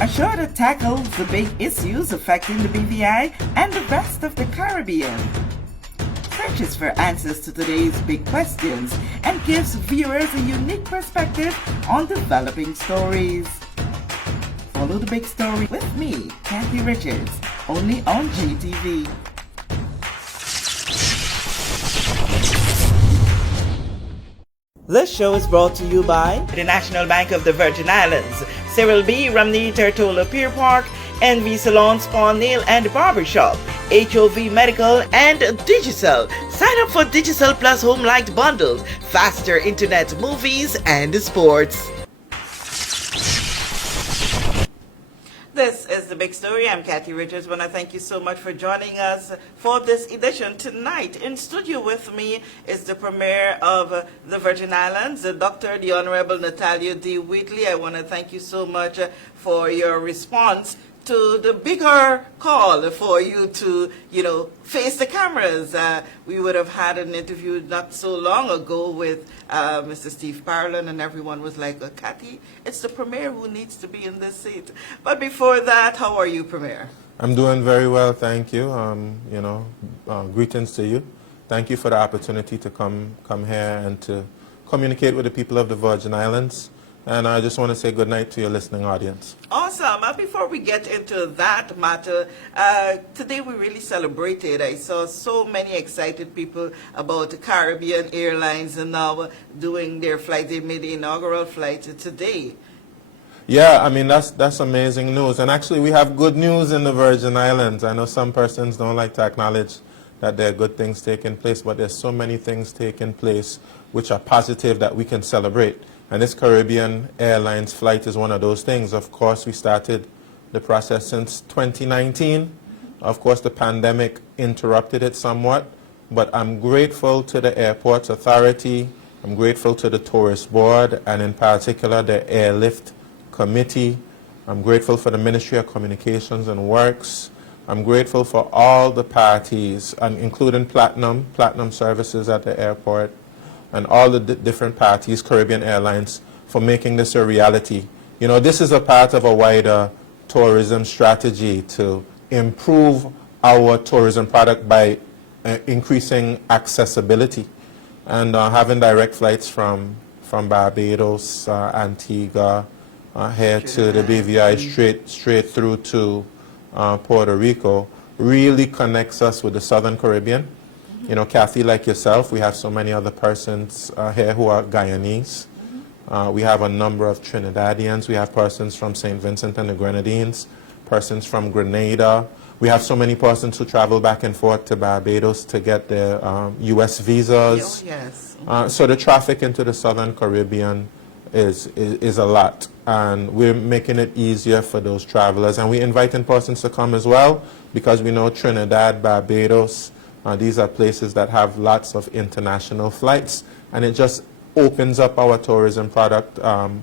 A show that tackles the big issues affecting the BVI and the rest of the Caribbean. Searches for answers to today's big questions and gives viewers a unique perspective on developing stories. Follow the big story with me, Kathy Richards, only on JTV. This show is brought to you by the National Bank of the Virgin Islands, Cyril B. Ramney Tertola Pier Park, NV Salon Spa Nail and Barbershop, HOV Medical, and Digicel. Sign up for Digicel Plus Home Light Bundles, faster internet, movies, and sports. This is The Big Story. I'm Kathy Richards. I want to thank you so much for joining us for this edition tonight. In studio with me is the Premier of the Virgin Islands, Dr. the Honorable Natalia D. Wheatley. I want to thank you so much for your response to the bigger call for you to, face the cameras. We would have had an interview not so long ago with Mr. Steve Parlin, and everyone was like, Kathy, it's the Premier who needs to be in this seat. But before that, how are you, Premier? I'm doing very well, thank you. Greetings to you. Thank you for the opportunity to come here and to communicate with the people of the Virgin Islands. And I just want to say good night to your listening audience. Awesome. Before we get into that matter, today we really celebrated. I saw so many excited people about the Caribbean Airlines and now doing their flight. They made the inaugural flight today. Yeah, I mean, that's amazing news. And actually, we have good news in the Virgin Islands. I know some persons don't like to acknowledge that there are good things taking place, but there's so many things taking place which are positive that we can celebrate. And this Caribbean Airlines flight is one of those things. Of course, we started the process since 2019. Of course, the pandemic interrupted it somewhat, but I'm grateful to the Airports Authority. I'm grateful to the Tourist Board, and in particular, the Airlift Committee. I'm grateful for the Ministry of Communications and Works. I'm grateful for all the parties, including Platinum Services at the airport, and all the different parties, Caribbean Airlines, for making this a reality. This is a part of a wider tourism strategy to improve our tourism product by increasing accessibility and having direct flights from Barbados, Antigua, here to the BVI, straight through to Puerto Rico, really connects us with the Southern Caribbean. Kathy, like yourself, we have so many other persons here who are Guyanese. We have a number of Trinidadians. We have persons from St. Vincent and the Grenadines, persons from Grenada. We have so many persons who travel back and forth to Barbados to get their U.S. visas. Oh, yes. So the traffic into the Southern Caribbean is a lot. And we're making it easier for those travelers. And we're inviting persons to come as well, because we know Trinidad, Barbados, these are places that have lots of international flights, and it just opens up our tourism product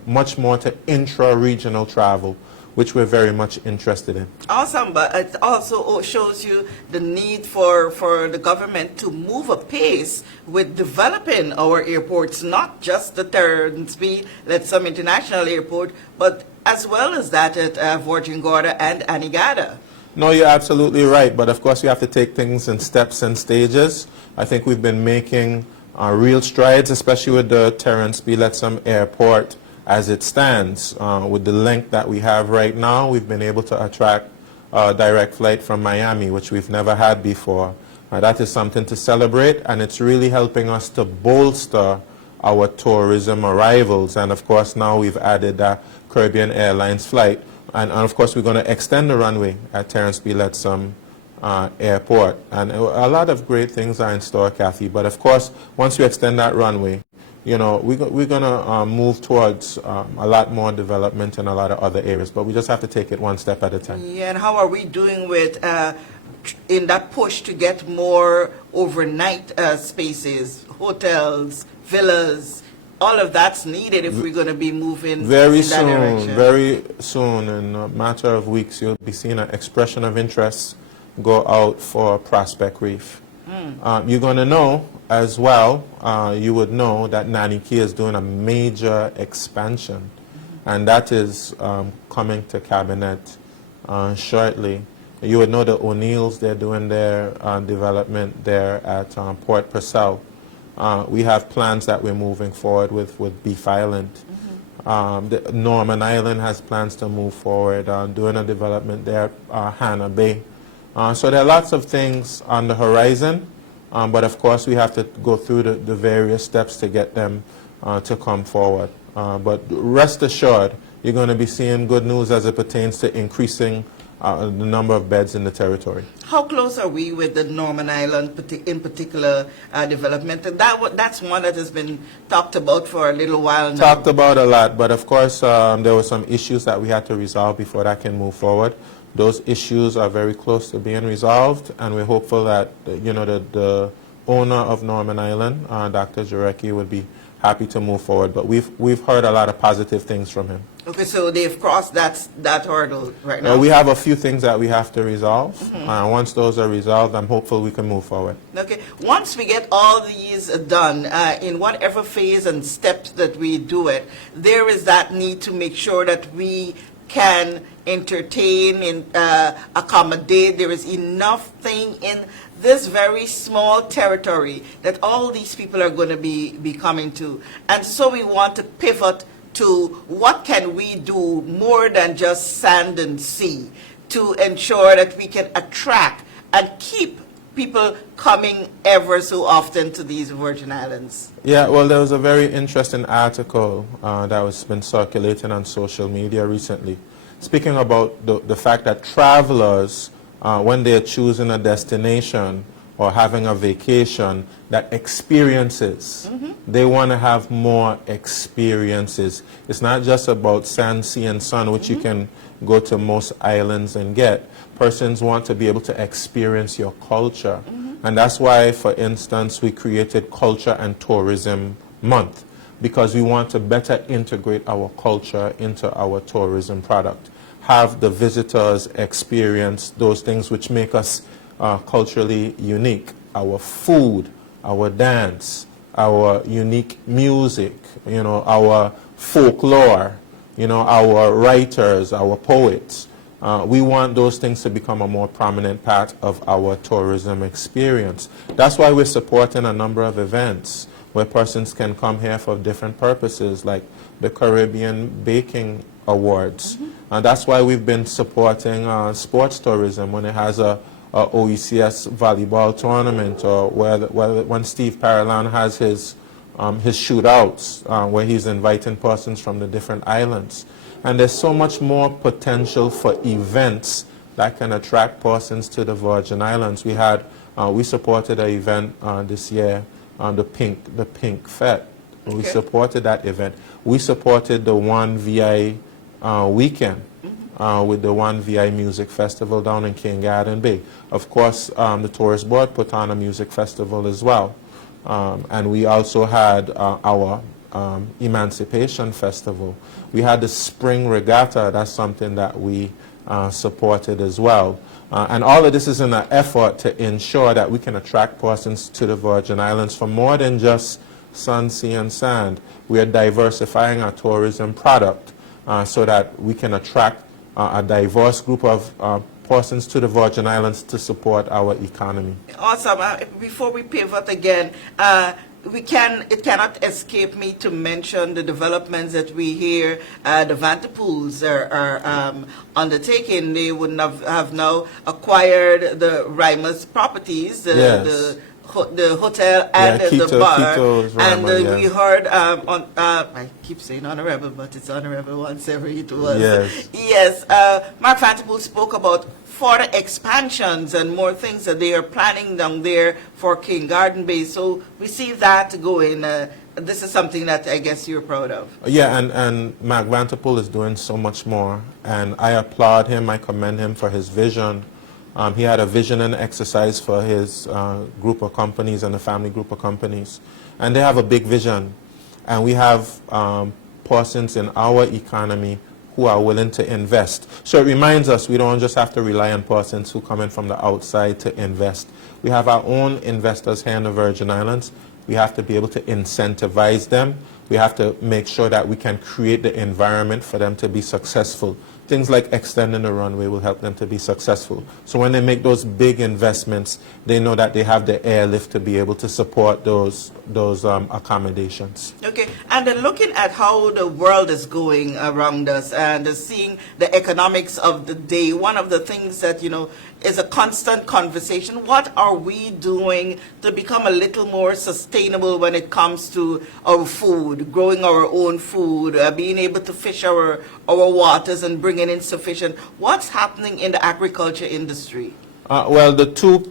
much more to intra-regional travel, which we're very much interested in. Awesome, but it also shows you the need for the government to move apace with developing our airports, not just the Terrence B. Lettsome International Airport, but as well as that at Virgin Gorda and Anegada. No, you're absolutely right, but of course we have to take things in steps and stages. I think we've been making real strides, especially with the Terrence B. Lettsome Airport as it stands. With the length that we have right now, we've been able to attract a direct flight from Miami, which we've never had before. That is something to celebrate, and it's really helping us to bolster our tourism arrivals. And of course, now we've added a Caribbean Airlines flight. And of course, we're going to extend the runway at Terrence B. Lettsome Airport. And a lot of great things are in store, Kathy. But of course, once we extend that runway, you know, we're going to move towards a lot more development in a lot of other areas. But we just have to take it one step at a time. Yeah, and how are we doing with in that push to get more overnight spaces, hotels, villas? All of that's needed if we're going to be moving in that direction. Very soon, in a matter of weeks, you'll be seeing an expression of interest go out for Prospect Reef. You're going to know as well, you would know that Nanny Key is doing a major expansion, and that is coming to Cabinet shortly. You would know the O'Neills, they're doing their development there at Port Purcell. We have plans that we're moving forward with Beef Island. The Norman Island has plans to move forward, doing a development there at Hannah Bay. So there are lots of things on the horizon, but of course we have to go through the various steps to get them to come forward. But rest assured, you're going to be seeing good news as it pertains to increasing the number of beds in the territory. How close are we with the Norman Island in particular development? And that's one that has been talked about for a little while now. Talked about a lot, but of course there were some issues that we had to resolve before that can move forward. Those issues are very close to being resolved, and we're hopeful that the owner of Norman Island, Dr. Jahphix, would be happy to move forward. But we've heard a lot of positive things from him. Okay, so they've crossed that hurdle right now. We have a few things that we have to resolve. Once those are resolved, I'm hopeful we can move forward. Okay, once we get all these done, in whatever phase and steps that we do it, there is that need to make sure that we can entertain and accommodate. There is enough thing in this very small territory that all these people are going to be coming to. And so we want to pivot to what can we do more than just sand and sea to ensure that we can attract and keep people coming ever so often to these Virgin Islands. Yeah, well, there was a very interesting article that has been circulating on social media recently, speaking about the fact that travelers, when they're choosing a destination or having a vacation, that experiences, they want to have more experiences. It's not just about sand, sea, and sun, which you can go to most islands and get. Persons want to be able to experience your culture. And that's why, for instance, we created Culture and Tourism Month, because we want to better integrate our culture into our tourism product. Have the visitors experience those things which make us culturally unique. Our food, our dance, our unique music, our folklore, our writers, our poets. We want those things to become a more prominent part of our tourism experience. That's why we're supporting a number of events where persons can come here for different purposes, like the Caribbean Baking Awards. And that's why we've been supporting sports tourism when it has a OECS volleyball tournament, or when Steve Parolan has his shootouts, where he's inviting persons from the different islands. And there's so much more potential for events that can attract persons to the Virgin Islands. We supported an event this year, the Pink Fete. We supported that event. We supported the One VI weekend with the One VI Music Festival down in King Garden Bay. Of course, the Tourist Board put on a music festival as well. And we also had our Emancipation Festival. We had the Spring Regatta. That's something that we supported as well. And all of this is in an effort to ensure that we can attract persons to the Virgin Islands for more than just sun, sea, and sand. We are diversifying our tourism product so that we can attract a diverse group of portions to the Virgin Islands to support our economy. Awesome. Before we pivot again, it cannot escape me to mention the developments that we hear the Vanderpools are undertaking. They would have now acquired the Rimers properties, Yes. the hotel and Yeah, the bar. Quito's And Rima, yeah. we heard I keep saying honorable, but it's honorable once every it was. Yes. Yes. Mark Vanderpool spoke about further expansions and more things that they are planning down there for King Garden Bay. So we see that going. This is something that I guess you're proud of. Yeah, and Mark Vanderpool is doing so much more, and I applaud him, I commend him for his vision. He had a vision and exercise for his group of companies and the family group of companies. And they have a big vision. And we have persons in our economy who are willing to invest. So it reminds us we don't just have to rely on persons who come in from the outside to invest. We have our own investors here in the Virgin Islands. We have to be able to incentivize them. We have to make sure that we can create the environment for them to be successful. Things like extending the runway will help them to be successful. So when they make those big investments, they know that they have the airlift to be able to support those accommodations. Okay, and then looking at how the world is going around us and seeing the economics of the day, one of the things that, is a constant conversation. What are we doing to become a little more sustainable when it comes to our food, growing our own food, being able to fish our waters and bringing in sufficient? What's happening in the agriculture industry? Well, the two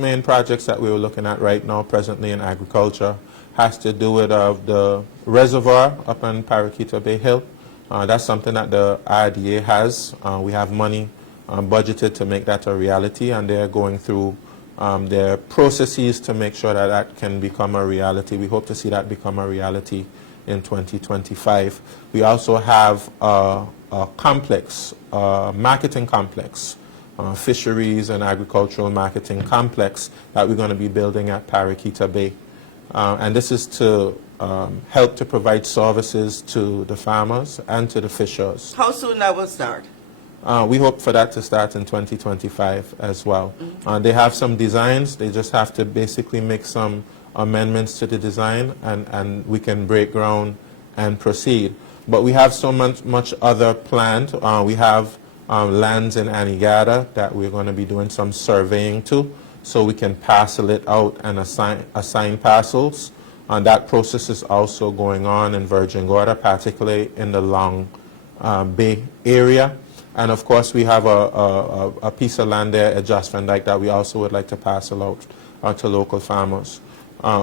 main projects that we were looking at right now presently in agriculture has to do with the reservoir up on Paraquita Bay Hill. That's something that the RDA has. We have money budgeted to make that a reality, and they're going through their processes to make sure that that can become a reality. We hope to see that become a reality in 2025. We also have a complex, marketing complex, fisheries and agricultural marketing complex that we're going to be building at Paraquita Bay. And this is to help to provide services to the farmers and to the fishers. How soon that will start? We hope for that to start in 2025 as well. They have some designs. They just have to basically make some amendments to the design, and we can break ground and proceed. But we have so much other planned. We have lands in Anegada that we're going to be doing some surveying to, so we can parcel it out and assign parcels. And that process is also going on in Virgin Gorda, particularly in the Long Bay area. And of course, we have a piece of land there at Jahphix that we also would like to parcel out to local farmers.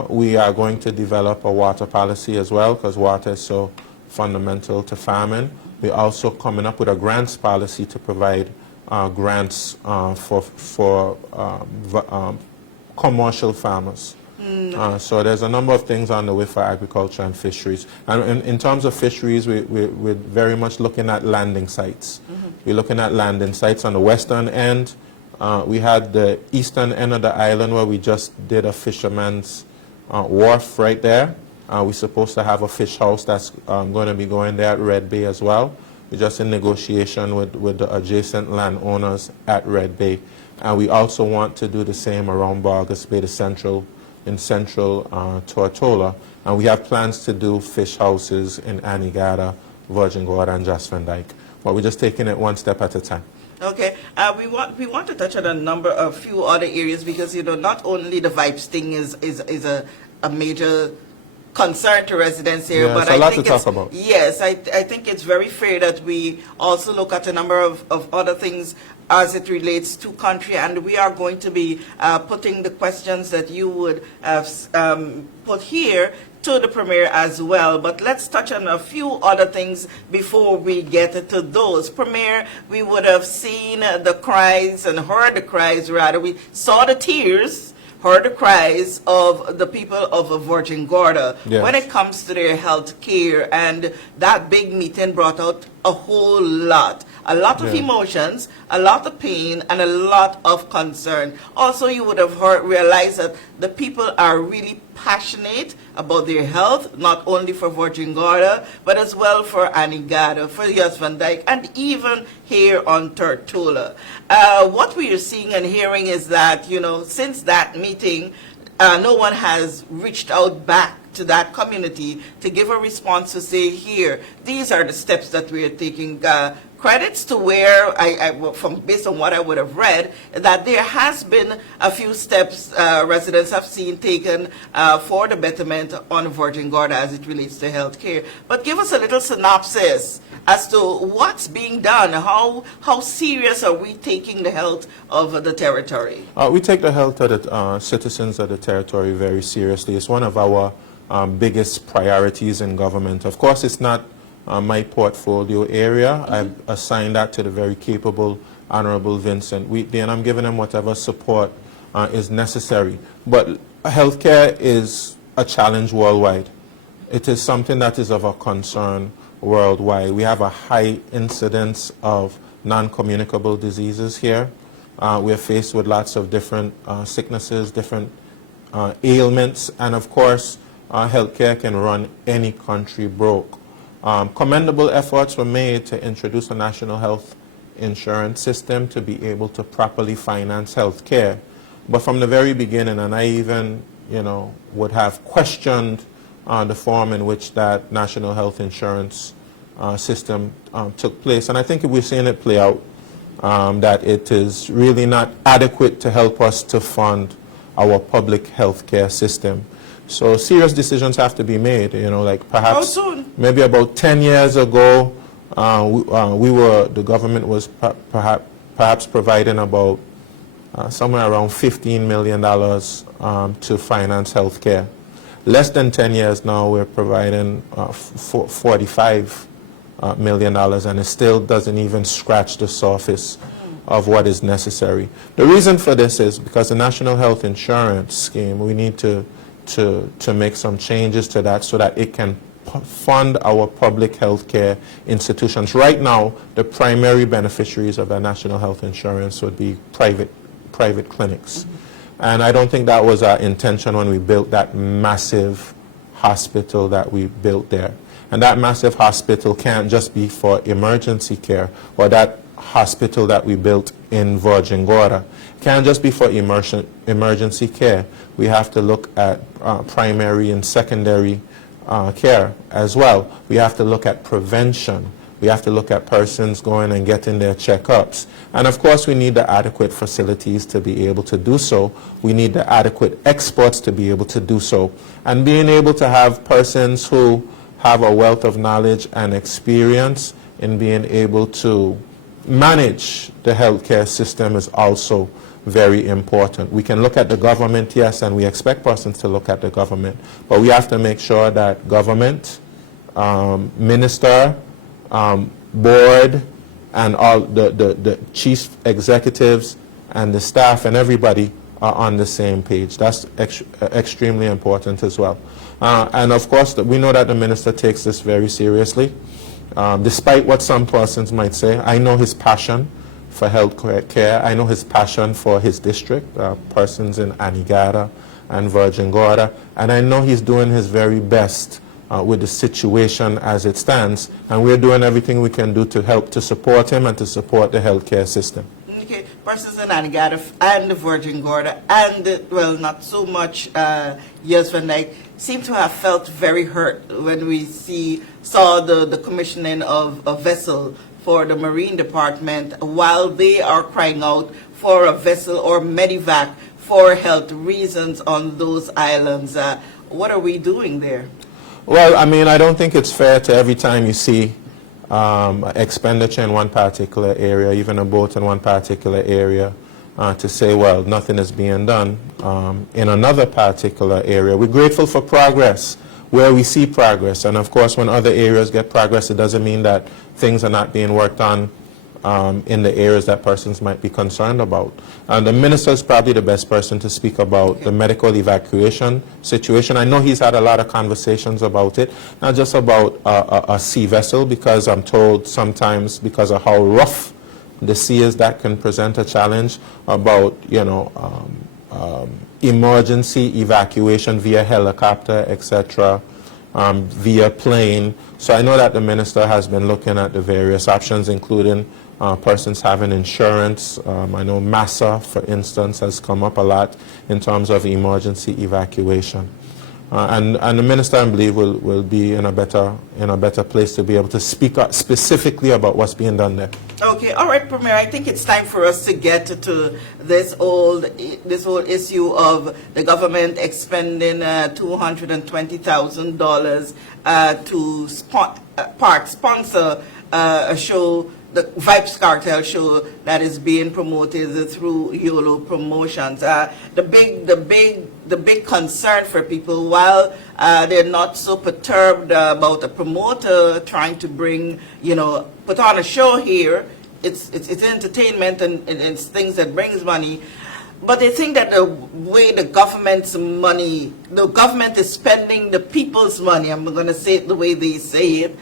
We are going to develop a water policy as well, because water is so fundamental to farming. We're also coming up with a grants policy to provide grants for commercial farmers. So there's a number of things on the way for agriculture and fisheries. And in terms of fisheries, we're very much looking at landing sites. We're looking at landing sites on the western end. We had the eastern end of the island where we just did a fisherman's wharf right there. We're supposed to have a fish house that's going to be going there at Red Bay as well. We're just in negotiation with the adjacent landowners at Red Bay. And we also want to do the same around Bargus Bay, in central Tortola. And we have plans to do fish houses in Anegada, Virgin Gorda, and Jahphix. But we're just taking it one step at a time. Okay, we want to touch on a few other areas, because not only the vibes thing is a major concern to residents here, Yeah, but it's a I lot think to talk about. Yes, I think it's very fair that we also look at a number of other things as it relates to country, and we are going to be putting the questions that you would have put here to the Premier as well. But let's touch on a few other things before we get to those. Premier, we would have seen the cries and heard the cries, rather. We saw the tears, heard the cries of the people of Virgin Gorda when it comes to their health care, and that big meeting brought out a whole lot a lot of Yeah. emotions, a lot of pain, and a lot of concern. Also, you would have realized that the people are really passionate about their health, not only for Virgin Gorda, but as well for Anegada, for Jos van Dyke, and even here on Tortola. What we are seeing and hearing is that, you know, since that meeting, no one has reached out back to that community to give a response to say, here, these are the steps that we are taking. Credits to where, based on what I would have read, that there has been a few steps residents have seen taken for the betterment on Virgin Gorda as it relates to health care. But give us a little synopsis as to what's being done. How serious are we taking the health of the territory? We take the health of the citizens of the territory very seriously. It's one of our biggest priorities in government. Of course, it's not my portfolio area. I've assigned that to the very capable Honorable Vincent Wheatley, and I'm giving him whatever support is necessary. But healthcare is a challenge worldwide. It is something that is of a concern worldwide. We have a high incidence of non-communicable diseases here. We're faced with lots of different sicknesses, different ailments, and of course, healthcare can run any country broke. Commendable efforts were made to introduce a national health insurance system to be able to properly finance healthcare. But from the very beginning, and I even, would have questioned the form in which that national health insurance system took place. And I think we're seeing it play out, that it is really not adequate to help us to fund our public health care system. So serious decisions have to be made, like perhaps How soon? Maybe about 10 years ago, the government was perhaps providing about somewhere around $15 million to finance health care. Less than 10 years now, we're providing $45 million, and it still doesn't even scratch the surface of what is necessary. The reason for this is because the National Health Insurance Scheme, we need to make some changes to that so that it can fund our public health care institutions. Right now, the primary beneficiaries of the National Health Insurance would be private clinics. And I don't think that was our intention when we built that massive hospital that we built there. And that massive hospital can't just be for emergency care, or that hospital that we built in Virgin Gorda can't just be for emergency care. We have to look at primary and secondary care as well. We have to look at prevention. We have to look at persons going and getting their checkups. And of course, we need the adequate facilities to be able to do so. We need the adequate experts to be able to do so. And being able to have persons who have a wealth of knowledge and experience in being able to manage the healthcare system is also very important. We can look at the government, yes, and we expect persons to look at the government, but we have to make sure that government, minister, board, and all the chief executives and the staff and everybody are on the same page. That's extremely important as well. And of course, we know that the minister takes this very seriously. Despite what some persons might say, I know his passion for health care. I know his passion for his district, persons in Anegada and Virgin Gorda, and I know he's doing his very best with the situation as it stands, and we're doing everything we can do to help to support him and to support the healthcare system. Okay, persons in Anegada and Virgin Gorda, and well, not so much Jos van Dyke, seem to have felt very hurt when we saw the commissioning of a vessel for the Marine Department, while they are crying out for a vessel or medevac for health reasons on those islands. What are we doing there? Well, I mean, I don't think it's fair to every time you see expenditure in one particular area, even a boat in one particular area, to say, well, nothing is being done in another particular area. We're grateful for progress where we see progress, and of course when other areas get progress, it doesn't mean that things are not being worked on in the areas that persons might be concerned about. The minister is probably the best person to speak about the medical evacuation situation. I know he's had a lot of conversations about it, not just about a sea vessel, because I'm told sometimes because of how rough the sea is, that can present a challenge, about, you know, emergency evacuation via helicopter, etc., via plane. So I know that the minister has been looking at the various options, including persons having insurance. I know MASA, for instance, has come up a lot in terms of emergency evacuation. And the minister, I believe, will be in a better place to be able to speak specifically about what's being done there. Okay, all right, Premier. I think it's time for us to get to this whole issue of the government expending $220,000 to sponsor a show, the Vibes Cartel show that is being promoted through YOLO Promotions. The big concern for people, while they're not so perturbed about a promoter trying to bring, you know, put on a show here, it's entertainment and it's things that brings money. But they think that the way the government is spending the people's money, I'm going to say it the way they say it,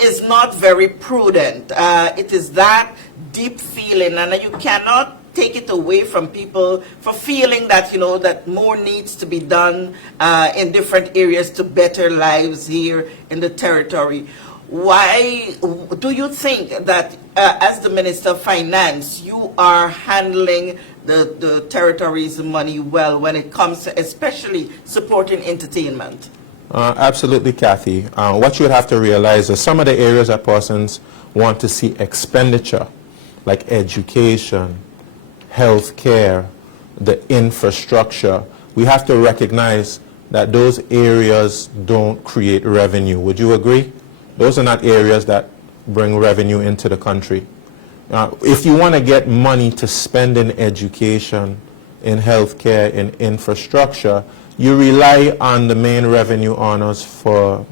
is not very prudent. It is that deep feeling, and you cannot take it away from people for feeling that, you know, that more needs to be done in different areas to better lives here in the territory. Why do you think that as the Minister of Finance, you are handling the territory's money well when it comes to especially supporting entertainment? Absolutely, Kathy. What you would have to realize is some of the areas that persons want to see expenditure, like education, health care, the infrastructure, we have to recognize that those areas don't create revenue. Would you agree? Those are not areas that bring revenue into the country. If you want to get money to spend in education, in health care, in infrastructure, you rely on the main revenue earners for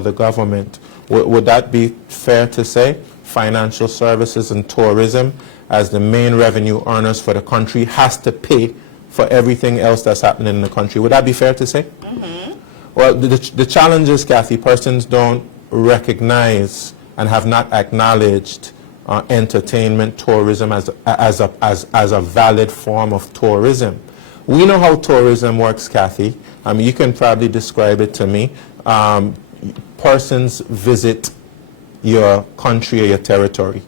the government. Would that be fair to say? Financial services and tourism as the main revenue earners for the country has to pay for everything else that's happening in the country. Would that be fair to say? Mm-hmm. Well, the challenge is, Kathy, persons don't recognize and have not acknowledged entertainment, tourism as a valid form of tourism. We know how tourism works, Kathy. You can probably describe it to me. Persons visit your country or your territory.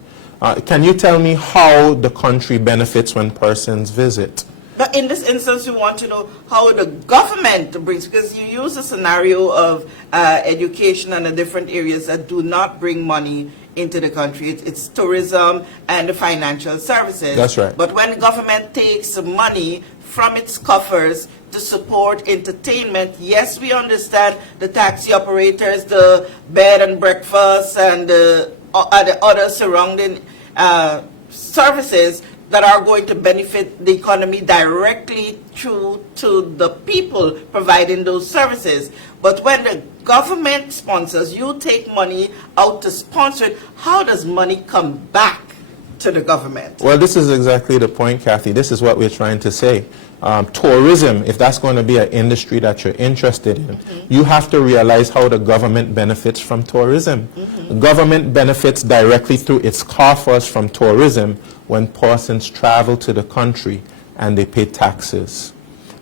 Can you tell me how the country benefits when persons visit? But in this instance, we want to know how the government brings, because you use a scenario of education and the different areas that do not bring money into the country. It's tourism and the financial services. That's right. But when government takes money from its coffers to support entertainment, yes, we understand the taxi operators, the bed and breakfast, and the other surrounding services that are going to benefit the economy directly through to the people providing those services. But when the government sponsors, you take money out to sponsor it, how does money come back to the government? Well, this is exactly the point, Kathy. This is what we're trying to say. Tourism, if that's going to be an industry that you're interested in, you have to realize how the government benefits from tourism. The government benefits directly through its coffers from tourism when persons travel to the country and they pay taxes.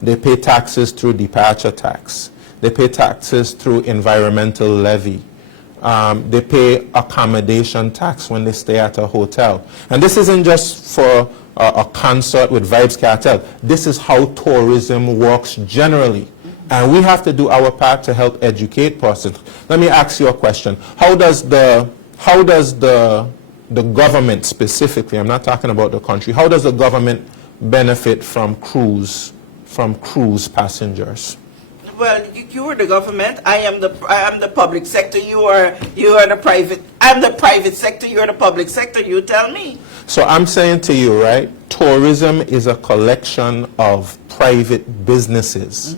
They pay taxes through departure tax. They pay taxes through environmental levy. They pay accommodation tax when they stay at a hotel. And this isn't just for a concert with Vibes Cartel. This is how tourism works generally. And we have to do our part to help educate persons. Let me ask you a question. How does the government specifically, I'm not talking about the country, how does the government benefit from cruise passengers? Well, you are the government. I am the public sector. You are the private. I'm the private sector. You are the public sector. You tell me. So I'm saying to you, right? Tourism is a collection of private businesses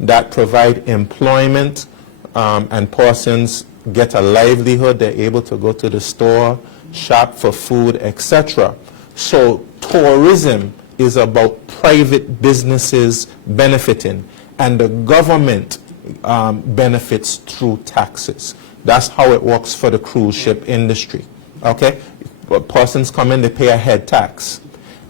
that provide employment, and persons get a livelihood. They're able to go to the store, shop for food, etc. So tourism is about private businesses benefiting, and the government benefits through taxes. That's how it works for the cruise ship industry. Okay, persons come in, they pay a head tax,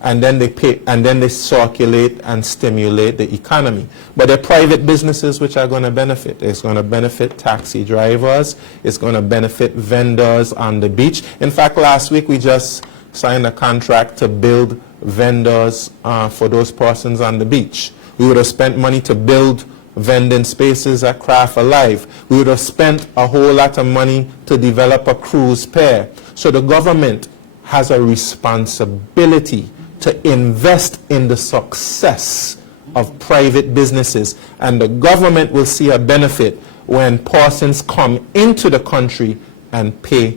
and then they circulate and stimulate the economy. But they're private businesses which are going to benefit. It's going to benefit taxi drivers. It's going to benefit vendors on the beach. In fact, last week we just signed a contract to build vendors for those persons on the beach. We would have spent money to build vending spaces at Craft Alive. We would have spent a whole lot of money to develop a cruise pair. So the government has a responsibility to invest in the success of private businesses, and the government will see a benefit when persons come into the country and pay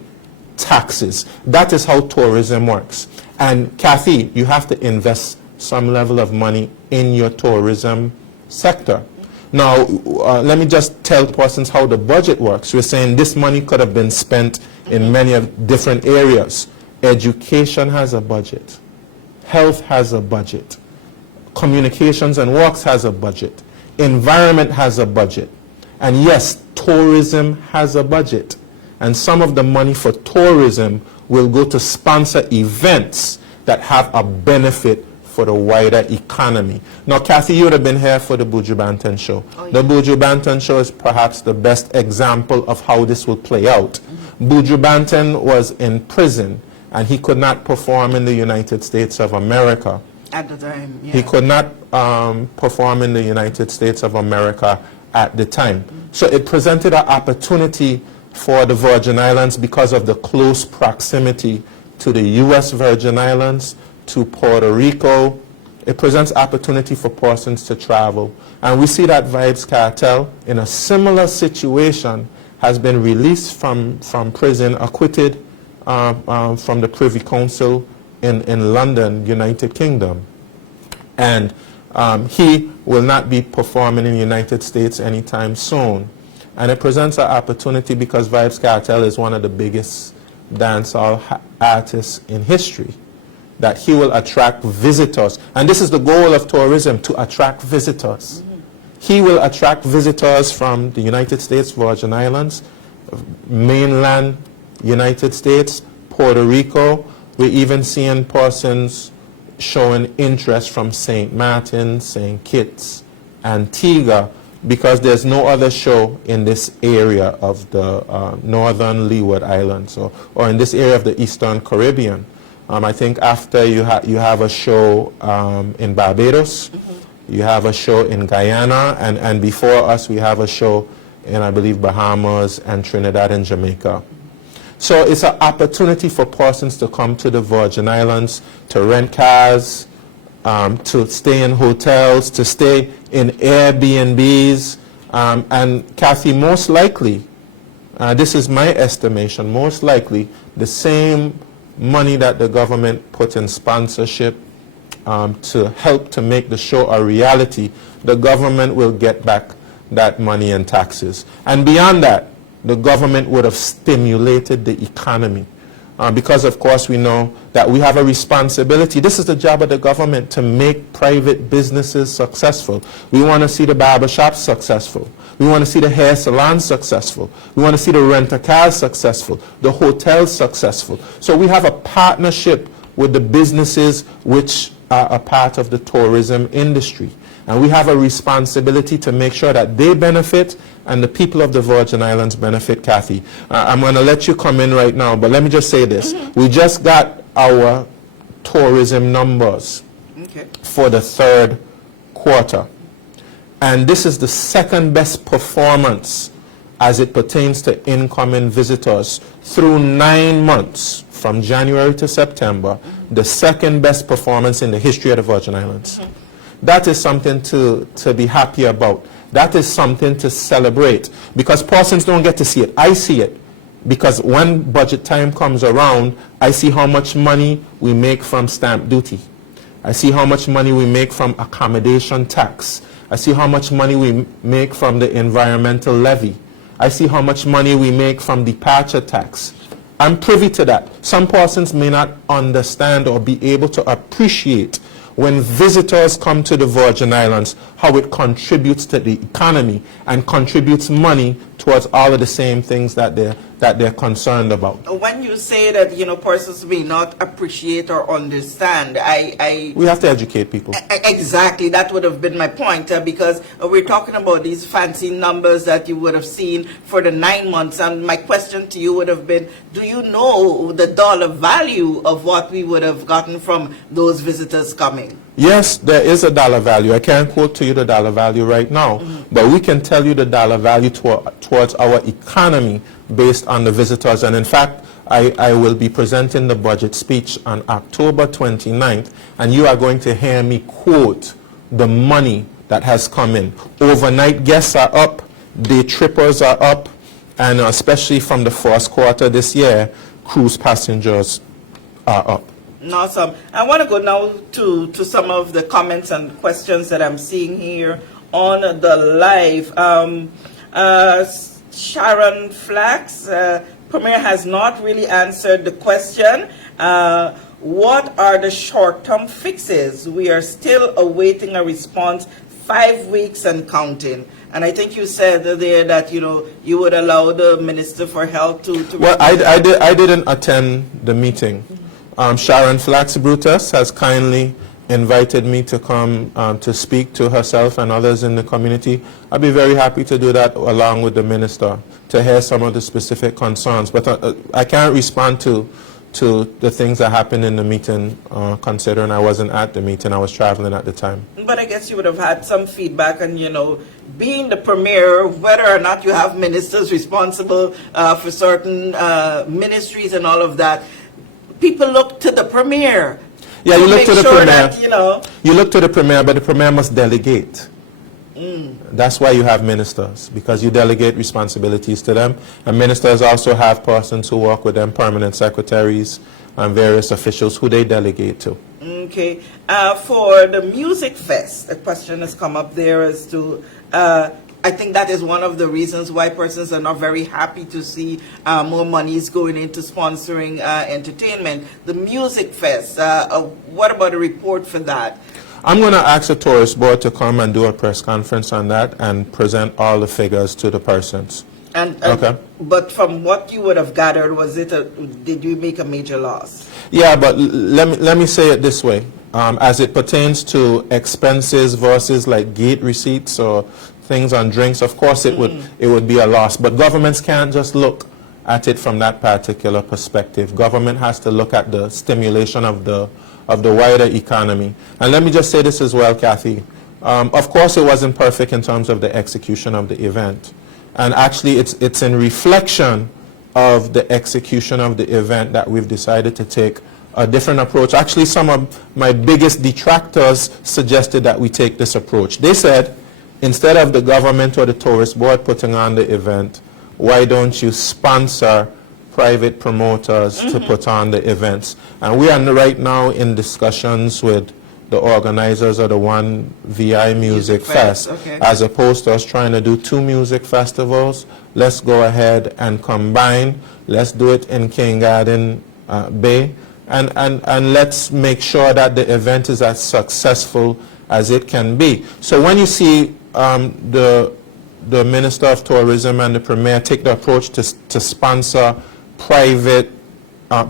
taxes. That is how tourism works. And Kathy, you have to invest some level of money in your tourism sector. Now, let me just tell persons how the budget works. We're saying this money could have been spent in many of different areas. Education has a budget. Health has a budget. Communications and works has a budget. Environment has a budget. And yes, tourism has a budget. And some of the money for tourism will go to sponsor events that have a benefit for the wider economy. Now, Kathy, you would have been here for the Buju Banton show. Oh, yeah. The Buju Banton show is perhaps the best example of how this will play out. Buju Banton was in prison, and he could not perform in the United States of America. At the time, yeah. He could not perform in the United States of America at the time. So it presented an opportunity for the Virgin Islands because of the close proximity to the U.S. Virgin Islands, to Puerto Rico. It presents opportunity for persons to travel. And we see that Vibes Cartel, in a similar situation, has been released from prison, acquitted from the Privy Council in London, United Kingdom. And he will not be performing in the United States anytime soon. And it presents an opportunity because Vibes Cartel is one of the biggest dancehall artists in history, that he will attract visitors. And this is the goal of tourism, to attract visitors. He will attract visitors from the United States, Virgin Islands, mainland United States, Puerto Rico. We're even seeing persons showing interest from St. Martin, St. Kitts, Antigua, because there's no other show in this area of the northern Leeward Islands, or in this area of the Eastern Caribbean. I think after you have a show in Barbados, you have a show in Guyana, and before us we have a show in, I believe, Bahamas and Trinidad and Jamaica. So it's an opportunity for persons to come to the Virgin Islands, to rent cars, to stay in hotels, to stay in Airbnbs, and Kathy, most likely, this is my estimation, most likely the same money that the government put in sponsorship to help to make the show a reality, the government will get back that money in taxes. And beyond that, the government would have stimulated the economy. Because, of course, we know that we have a responsibility. This is the job of the government, to make private businesses successful. We want to see the barbershops successful. We want to see the hair salons successful. We want to see the rent-a-cars successful, the hotels successful. So we have a partnership with the businesses which are a part of the tourism industry. And we have a responsibility to make sure that they benefit and the people of the Virgin Islands benefit, Kathy. I'm going to let you come in right now, but let me just say this. We just got our tourism numbers for the third quarter. And this is the second best performance as it pertains to incoming visitors through 9 months, from January to September, the second best performance in the history of the Virgin Islands. That is something to be happy about. That is something to celebrate, because persons don't get to see it. I see it, because when budget time comes around, I see how much money we make from stamp duty. I see how much money we make from accommodation tax. I see how much money we make from the environmental levy. I see how much money we make from departure tax. I'm privy to that. Some persons may not understand or be able to appreciate when visitors come to the Virgin Islands, how it contributes to the economy and contributes money towards all of the same things that they're concerned about. When you say that, persons may not appreciate or understand, we have to educate people. Exactly, that would have been my point, because we're talking about these fancy numbers that you would have seen for the 9 months, and my question to you would have been, do you know the dollar value of what we would have gotten from those visitors coming? Yes, there is a dollar value. I can't quote to you the dollar value right now, but we can tell you the dollar value towards our economy based on the visitors. And in fact, I will be presenting the budget speech on October 29th, and you are going to hear me quote the money that has come in. Overnight guests are up, day trippers are up, and especially from the first quarter this year, cruise passengers are up. Awesome. I want to go now to some of the comments and questions that I'm seeing here on the live. Sharon Flax, Premier has not really answered the question. What are the short-term fixes? We are still awaiting a response, 5 weeks and counting. And I think you said there that, you would allow the Minister for Health to well, I didn't attend the meeting. Sharon Flax Brutus has kindly invited me to come to speak to herself and others in the community. I'd be very happy to do that along with the Minister to hear some of the specific concerns. But I can't respond to the things that happened in the meeting, considering I wasn't at the meeting. I was traveling at the time. But I guess you would have had some feedback, and being the Premier, whether or not you have ministers responsible for certain ministries and all of that, people look to the Premier. Yeah, you look to the sure Premier. That, You look to the Premier, but the Premier must delegate. That's why you have ministers, because you delegate responsibilities to them. And ministers also have persons who work with them, permanent secretaries and various officials who they delegate to. Okay. For the Music Fest, a question has come up there as to, I think that is one of the reasons why persons are not very happy to see more monies going into sponsoring entertainment. The Music Fest, what about a report for that? I'm going to ask the tourist board to come and do a press conference on that and present all the figures to the persons. Okay. But from what you would have gathered, did you make a major loss? Yeah, but let me say it this way. As it pertains to expenses versus like gate receipts or things on drinks, of course it would be a loss. But governments can't just look at it from that particular perspective. Government has to look at the stimulation of the wider economy. And let me just say this as well, Kathy. Of course it wasn't perfect in terms of the execution of the event. And actually it's in reflection of the execution of the event that we've decided to take a different approach. Actually, some of my biggest detractors suggested that we take this approach. They said, instead of the government or the tourist board putting on the event, why don't you sponsor private promoters to put on the events? And we are right now in discussions with the organizers of the One VI Music Fest. Okay. As opposed to us trying to do 2 music festivals, let's go ahead and combine. Let's do it in King Garden Bay. And let's make sure that the event is as successful as it can be. So when you see the Minister of Tourism and the Premier take the approach to sponsor private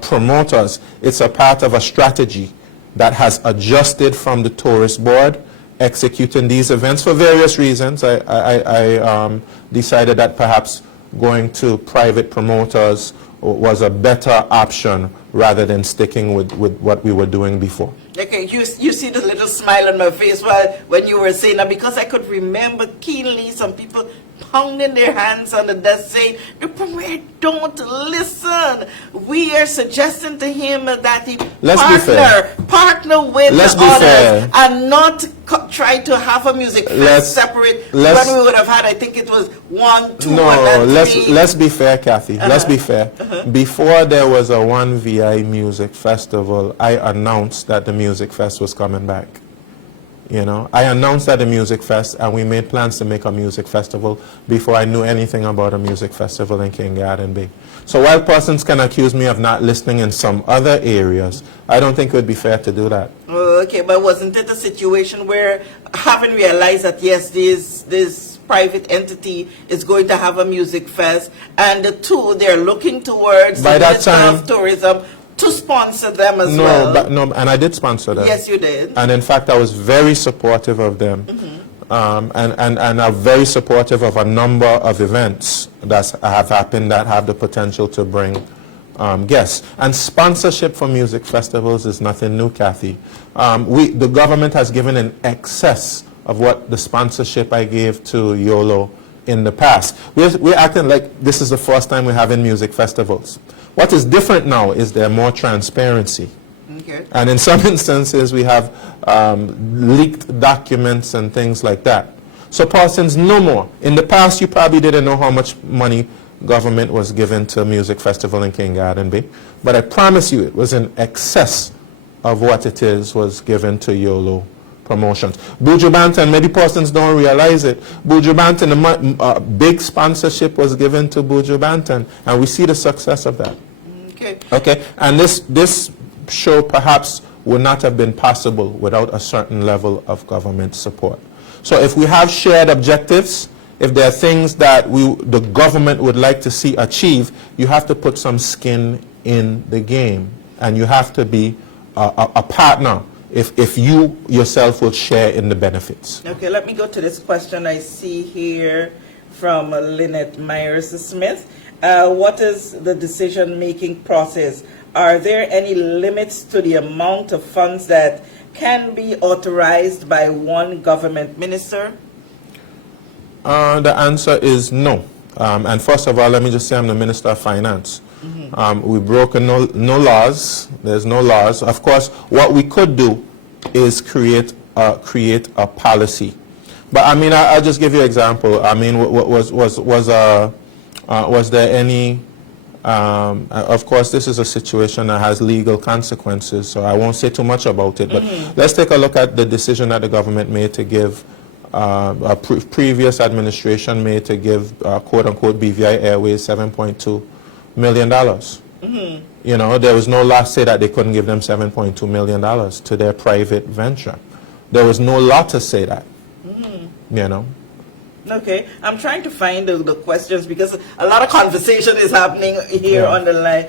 promoters, it's a part of a strategy that has adjusted from the tourist board executing these events for various reasons. I decided that perhaps going to private promoters was a better option rather than sticking with what we were doing before. Okay, you see the little smile on my face when you were saying that, because I could remember keenly some people pounding their hands on the desk saying, the Premier don't listen. We are suggesting to him that he partner with the others and not try to have a music fest separate. When we would have had, I think it was 1, 2, no, and then 3. let's be fair, Kathy. Let's be fair. Before there was a One VI Music Festival, I announced that the Music Fest was coming back. You know, I announced at the Music Fest, and we made plans to make a music festival before I knew anything about a music festival in King Garden Bay. So while persons can accuse me of not listening in some other areas, I don't think it would be fair to do that. Okay, but wasn't it a situation where, having realized that yes, this private entity is going to have a music fest, and the two, they're looking towards By the that Minister time, of Tourism to sponsor them as well? No, and I did sponsor them. Yes, you did. And in fact, I was very supportive of them, and I'm very supportive of a number of events that have happened that have the potential to bring guests. And sponsorship for music festivals is nothing new, Kathy. The government has given an excess of what the sponsorship I gave to YOLO in the past. We're acting like this is the first time we're having music festivals. What is different now is there more transparency. Okay. And in some instances, we have leaked documents and things like that. So persons no more. In the past, you probably didn't know how much money government was given to a music festival in King Garden Bay. But I promise you, it was in excess of what it was given to YOLO promotions. Buju Banton, many persons don't realize it. Buju Banton, big sponsorship was given to Buju Banton, and we see the success of that. Okay. Okay, and this show perhaps would not have been possible without a certain level of government support. So if we have shared objectives, if there are things that the government would like to see achieved, you have to put some skin in the game, and you have to be a partner if you yourself will share in the benefits. Okay, let me go to this question I see here from Lynette Myers-Smith. What is the decision-making process? Are there any limits to the amount of funds that can be authorized by one government minister? The answer is no. And first of all, let me just say I'm the Minister of Finance. We've broken no laws. There's no laws. Of course, what we could do is create a policy. But I mean, I'll just give you an example. I mean, was there any? Of course, this is a situation that has legal consequences, so I won't say too much about it. But let's take a look at the decision that the government made to give. A previous administration made to give quote-unquote BVI Airways $7.2 million. You know, there was no law say that they couldn't give them $7.2 million to their private venture. There was no law to say that. You know. Okay, I'm trying to find the questions because a lot of conversation is happening here on the line.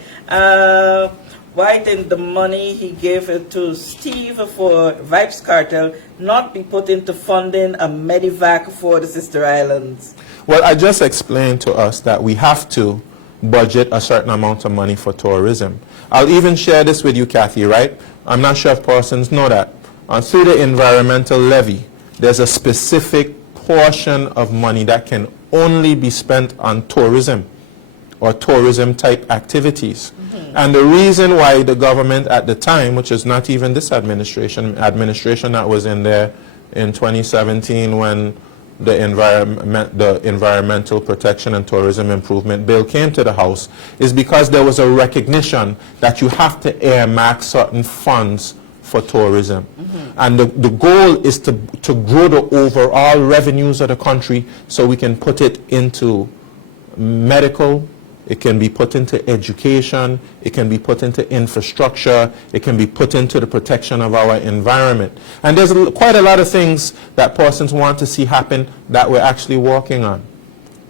Why didn't the money he gave it to Steve for Vibes Cartel not be put into funding a Medivac for the Sister Islands? Well, I just explained to us that we have to budget a certain amount of money for tourism. I'll even share this with you, Kathy, right? I'm not sure if persons know that. Through the environmental levy, there's a specific portion of money that can only be spent on tourism or tourism-type activities. And the reason why the government at the time, which is not even this administration that was in there in 2017 when the Environmental Protection and Tourism Improvement Bill came to the House, is because there was a recognition that you have to earmark certain funds for tourism. And the goal is to grow the overall revenues of the country so we can put it into medical, it can be put into education, it can be put into infrastructure, it can be put into the protection of our environment. And there's quite a lot of things that persons want to see happen that we're actually working on.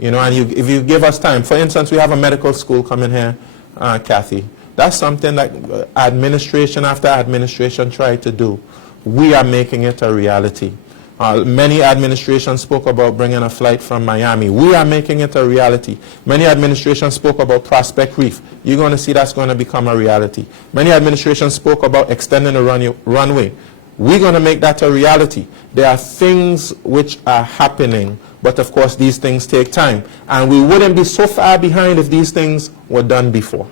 You know, and if you give us time, for instance, we have a medical school coming here, Kathy. That's something like administration after administration tried to do. We are making it a reality. Many administrations spoke about bringing a flight from Miami. We are making it a reality. Many administrations spoke about Prospect Reef. You're going to see that's going to become a reality. Many administrations spoke about extending the runway. We're going to make that a reality. There are things which are happening, but of course these things take time. And we wouldn't be so far behind if these things were done before.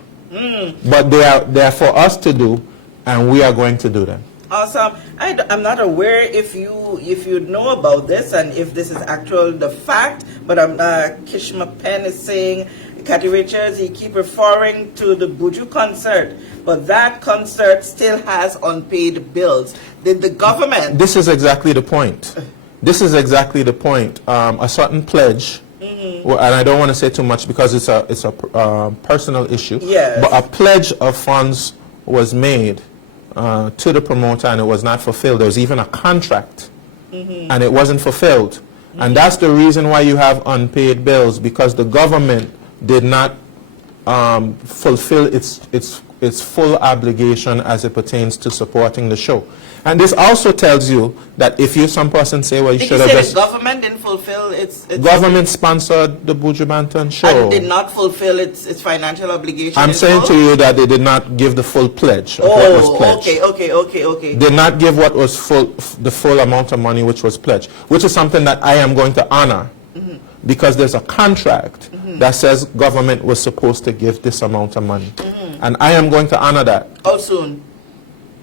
But they are for us to do, and we are going to do them. Awesome. I'm not aware if you know about this and if this is actual the fact, but Kishma Penn is saying, Cathy Richards, he keep referring to the Buju concert, but that concert still has unpaid bills. Did the government... This is exactly the point. This is exactly the point. A certain pledge, well, and I don't want to say too much because it's a personal issue, Yes. but a pledge of funds was made to the promoter and it was not fulfilled. There was even a contract and it wasn't fulfilled. And that's the reason why you have unpaid bills, because the government did not fulfill its full obligation as it pertains to supporting the show. And this also tells you that if some person say, well, you should have just... the government didn't fulfill its... Government sponsored the Buju Banton show. And did not fulfill its financial obligation. I'm saying to you that they did not give the full pledge of what was pledged. Okay. Did not give what was the full amount of money which was pledged, which is something that I am going to honor, because there's a contract that says government was supposed to give this amount of money. And I am going to honor that. How soon?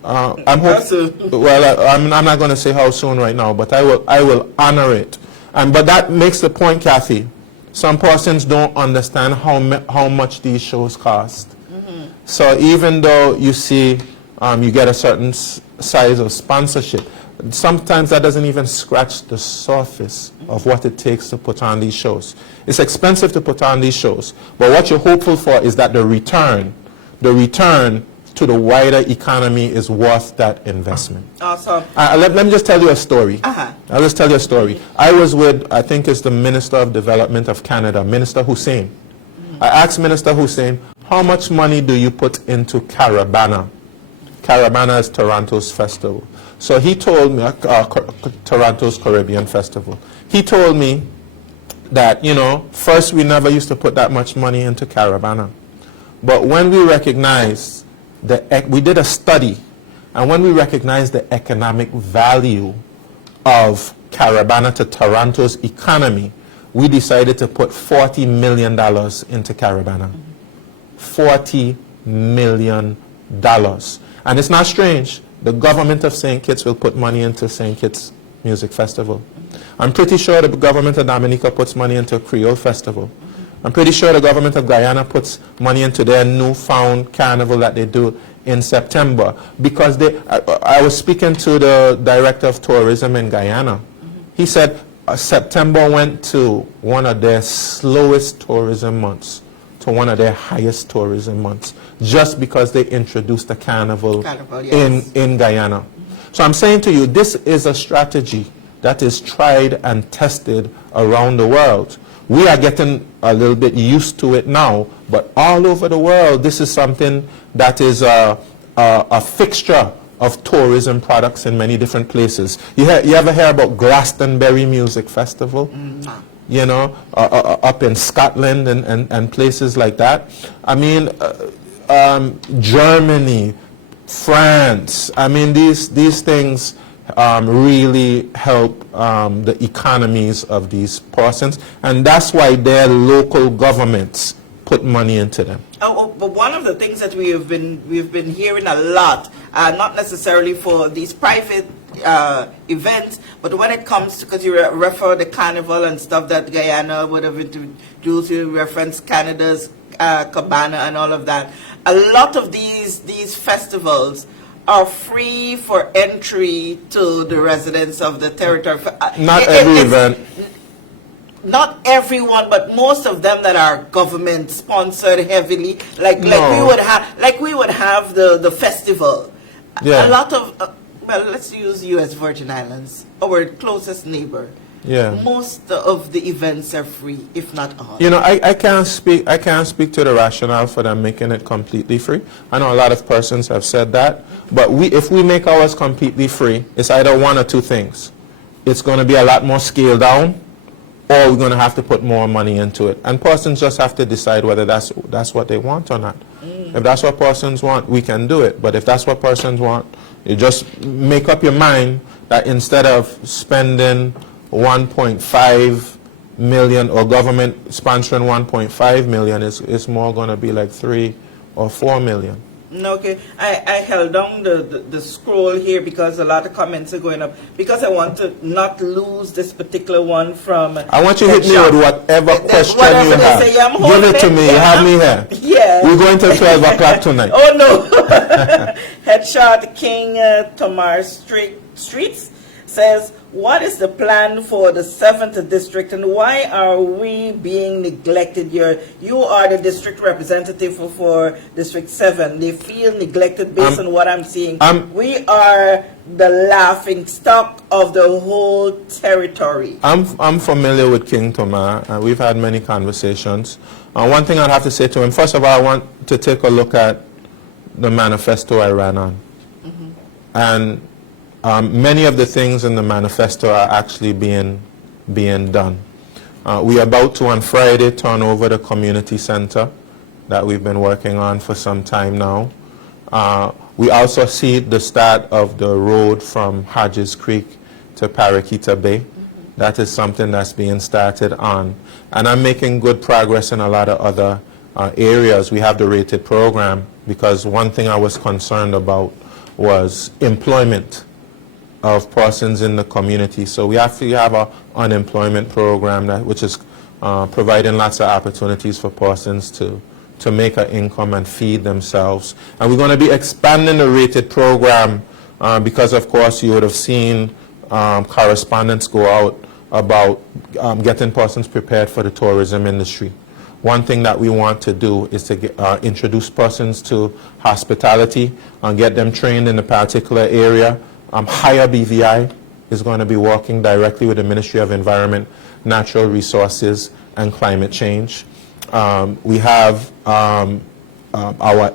I'm not going to say how soon right now, but I will honor it. But that makes the point, Kathy. Some persons don't understand how much these shows cost. So even though you see you get a certain size of sponsorship, sometimes that doesn't even scratch the surface of what it takes to put on these shows. It's expensive to put on these shows, but what you're hopeful for is that the return to the wider economy is worth that investment. Awesome. Let me just tell you a story. I'll just tell you a story. I was with, I think it's the Minister of Development of Canada, Minister Hussein. I asked Minister Hussein, how much money do you put into Carabana? Carabana is Toronto's festival. So he told me, Toronto's Caribbean Festival. He told me that, first we never used to put that much money into Carabana. But when we recognized we did a study, and when we recognized the economic value of Carabana to Toronto's economy, we decided to put $40 million into Carabana. $40 million. And it's not strange. The government of St. Kitts will put money into St. Kitts Music Festival. I'm pretty sure the government of Dominica puts money into Creole Festival. I'm pretty sure the government of Guyana puts money into their newfound carnival that they do in September, because I was speaking to the director of tourism in Guyana. He said September went to one of their slowest tourism months to one of their highest tourism months, just because they introduced the carnival yes. in Guyana. So I'm saying to you, this is a strategy that is tried and tested around the world. We are getting a little bit used to it now, but all over the world, this is something that is a fixture of tourism products in many different places. You ever hear about Glastonbury Music Festival? Up in Scotland and places like that. I mean, Germany, France. I mean, these things really help the economies of these persons, and that's why their local governments put money into them. But one of the things that we've been hearing a lot, not necessarily for these private events, but when it comes to, because you refer the carnival and stuff that Guyana would have introduced, you reference Canada's Cabana and all of that. A lot of these festivals are free for entry to the residents of the territory. Not every event. Not everyone, but most of them that are government sponsored heavily, like we would have the festival. Yeah. A lot of well, let's use U.S. Virgin Islands, our closest neighbor. Yeah. Most of the events are free, if not all. I can't speak to the rationale for them making it completely free. I know a lot of persons have said that, but if we make ours completely free, it's either one or two things. It's going to be a lot more scaled down, or we're going to have to put more money into it. And persons just have to decide whether that's what they want or not. If that's what persons want, we can do it. But if that's what persons want, you just make up your mind that instead of spending 1.5 million or government sponsoring 1.5 million, it's more going to be like 3 or 4 million. Okay, I held down the scroll here because a lot of comments are going up, because I want to not lose this particular one from... I want you to hit me with whatever question whatever you they have. say, I'm Give holding it to me. yeah, You have me here. Yeah. We're going till 12 o'clock tonight. Oh, no. Headshot King Tamar Streets says, what is the plan for the 7th district and why are we being neglected here? You are the district representative for District 7. They feel neglected based on what I'm seeing. We are the laughing stock of the whole territory. I'm familiar with King Tomar, and we've had many conversations. One thing I'd have to say to him, first of all, I want to take a look at the manifesto I ran on. And many of the things in the manifesto are actually being done. We are about to, on Friday, turn over the community center that we've been working on for some time now. We also see the start of the road from Hodges Creek to Paraquita Bay. That is something that's being started on. And I'm making good progress in a lot of other areas. We have the rated program, because one thing I was concerned about was employment of persons in the community. So we actually have an unemployment program which is providing lots of opportunities for persons to make an income and feed themselves. And we're going to be expanding the rated program because, of course, you would have seen correspondence go out about getting persons prepared for the tourism industry. One thing that we want to do is to introduce persons to hospitality and get them trained in a particular area. Higher BVI is going to be working directly with the Ministry of Environment, Natural Resources, and Climate Change. We have our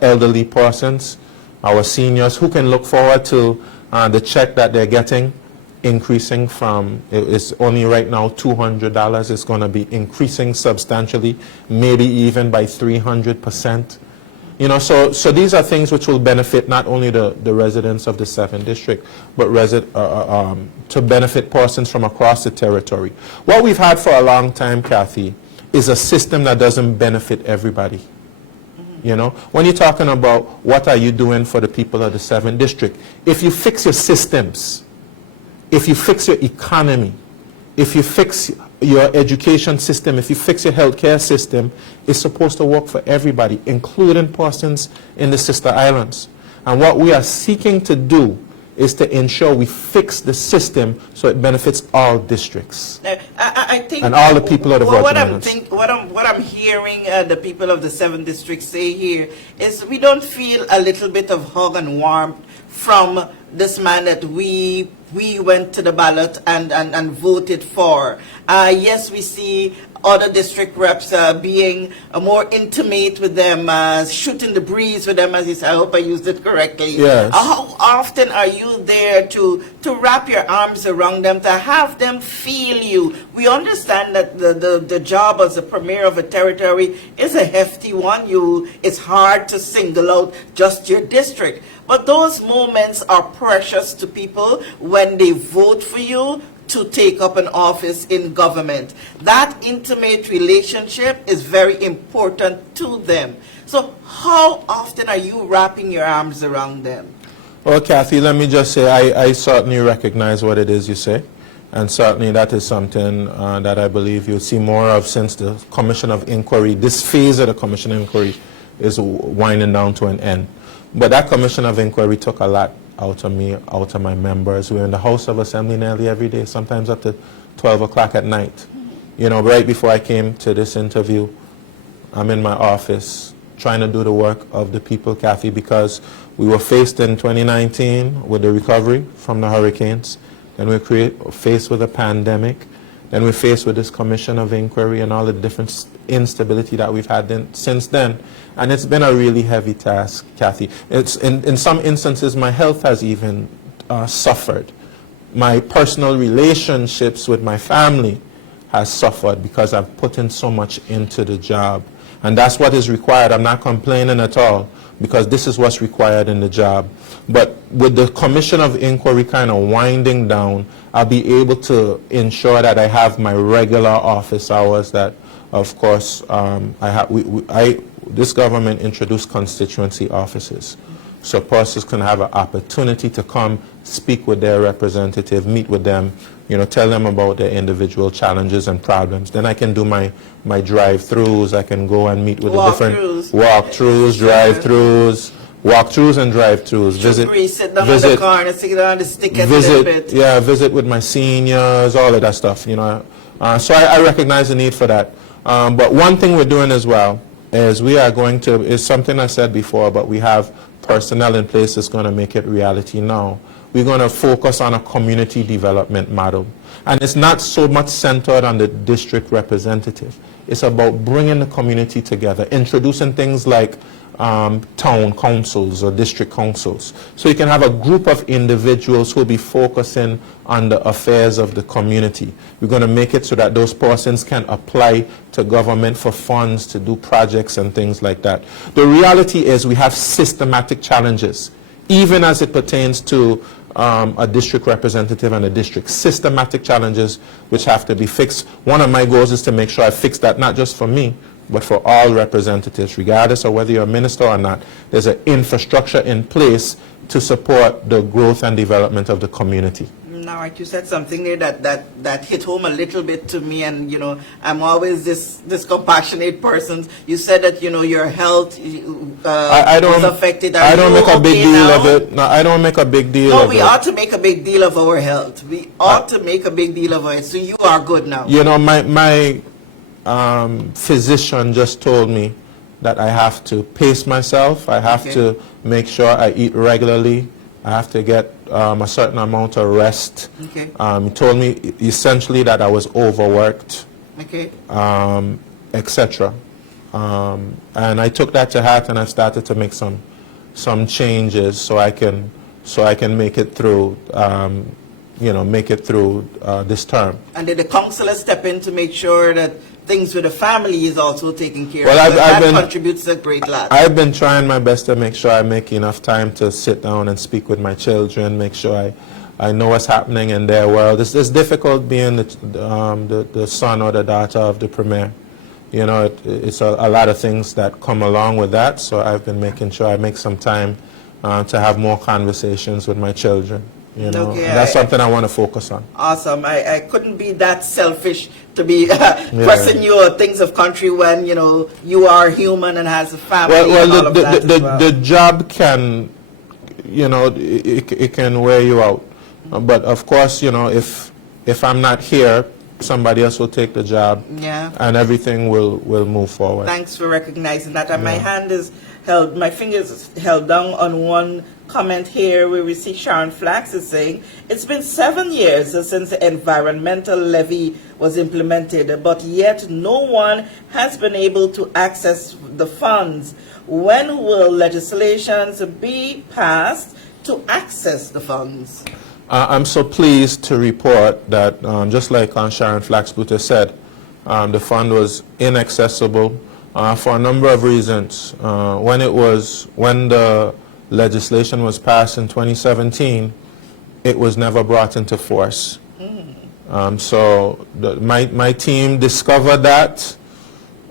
elderly persons, our seniors, who can look forward to the check that they're getting increasing from, it's only right now $200. It's going to be increasing substantially, maybe even by 300%. You know, so these are things which will benefit not only the residents of the 7th District, but to benefit persons from across the territory. What we've had for a long time, Kathy, is a system that doesn't benefit everybody. You know, when you're talking about what are you doing for the people of the 7th District, if you fix your systems, if you fix your economy, if you fix your education system, if you fix your healthcare system, it's supposed to work for everybody, including persons in the sister islands. And what we are seeking to do is to ensure we fix the system so it benefits all districts. I think and all the people of the Virgin Islands. What I'm hearing the people of the 7th District say here is we don't feel a little bit of hug and warmth from this man that we went to the ballot and voted for. Yes, we see other district reps being more intimate with them, shooting the breeze with them, as you said. I hope I used it correctly. Yes. How often are you there to wrap your arms around them, to have them feel you? We understand that the job as a premier of a territory is a hefty one. It's hard to single out just your district. But those moments are precious to people when they vote for you to take up an office in government. That intimate relationship is very important to them. So how often are you wrapping your arms around them? Well, Kathy, let me just say I certainly recognize what it is you say. And certainly that is something that I believe you'll see more of since the Commission of Inquiry, this phase of the Commission of Inquiry is winding down to an end. But that Commission of Inquiry took a lot out of me, out of my members. We were in the House of Assembly nearly every day, sometimes up to 12 o'clock at night. You know, right before I came to this interview, I'm in my office trying to do the work of the people, Kathy, because we were faced in 2019 with the recovery from the hurricanes. Then we were faced with a pandemic. Then we're faced with this Commission of Inquiry and all the different instability that we've had since then. And it's been a really heavy task, Kathy. It's in some instances, my health has even suffered. My personal relationships with my family has suffered because I've put in so much into the job. And that's what is required. I'm not complaining at all, because this is what's required in the job. But with the Commission of Inquiry kind of winding down, I'll be able to ensure that I have my regular office hours that, of course, this government introduced constituency offices. So persons can have an opportunity to come, speak with their representative, meet with them, tell them about their individual challenges and problems. Then I can do my drive-throughs. I can go and meet with the different walk-throughs, drive-throughs, walk-throughs and drive-throughs. Sit down in the car and sit down the stick a little bit. Yeah, visit with my seniors, all of that stuff. So I recognize the need for that. But one thing we're doing as well is we are going to, is something I said before, but we have personnel in place that's going to make it reality now. We're going to focus on a community development model. And it's not so much centered on the district representative. It's about bringing the community together, introducing things like town councils or district councils. So you can have a group of individuals who will be focusing on the affairs of the community. We're going to make it so that those persons can apply to government for funds to do projects and things like that. The reality is we have systematic challenges, even as it pertains to a district representative and a district. Systematic challenges which have to be fixed. One of my goals is to make sure I fix that, not just for me, but for all representatives, regardless of whether you're a minister or not. There's an infrastructure in place to support the growth and development of the community. Now, you said something there that hit home a little bit to me, and I'm always this compassionate person. You said that your health was affected. I don't make a big deal of it. No, I don't make a big deal of it. No, we ought to make a big deal of our health. We ought to make a big deal of it. So you are good now. My physician just told me that I have to pace myself. I have to make sure I eat regularly. I have to get a certain amount of rest. He told me essentially that I was overworked, etc. And I took that to heart, and I started to make some changes so I can make it through. Make it through this term. And did the counselor step in to make sure that things with the family is also taken care of? Well, that contributes a great lot. I've been trying my best to make sure I make enough time to sit down and speak with my children, make sure I know what's happening in their world. It's difficult being the son or the daughter of the premier. It's a lot of things that come along with that, so I've been making sure I make some time to have more conversations with my children. That's something I want to focus on. Awesome. I couldn't be that selfish to be pressing you things of country when you are human and has a family. Well, the job can, it can wear you out. But of course, if I'm not here, somebody else will take the job. And everything will move forward. Thanks for recognizing that. And my hand is held, my fingers held down on one comment here where we see Sharon Flax is saying, it's been 7 years since the environmental levy was implemented, but yet no one has been able to access the funds. When will legislations be passed to access the funds? I'm so pleased to report that, just like Sharon Flax-Butler said, the fund was inaccessible for a number of reasons. When the legislation was passed in 2017, it was never brought into force. So my team discovered that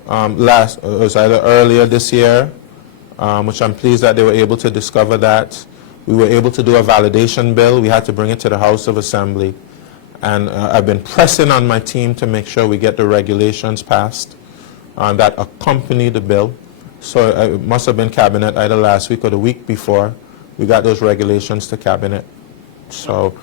it was either earlier this year, which I'm pleased that they were able to discover that. We were able to do a validation bill. We had to bring it to the House of Assembly. And I've been pressing on my team to make sure we get the regulations passed that accompany the bill. So it must have been Cabinet either last week or the week before. We got those regulations to Cabinet. So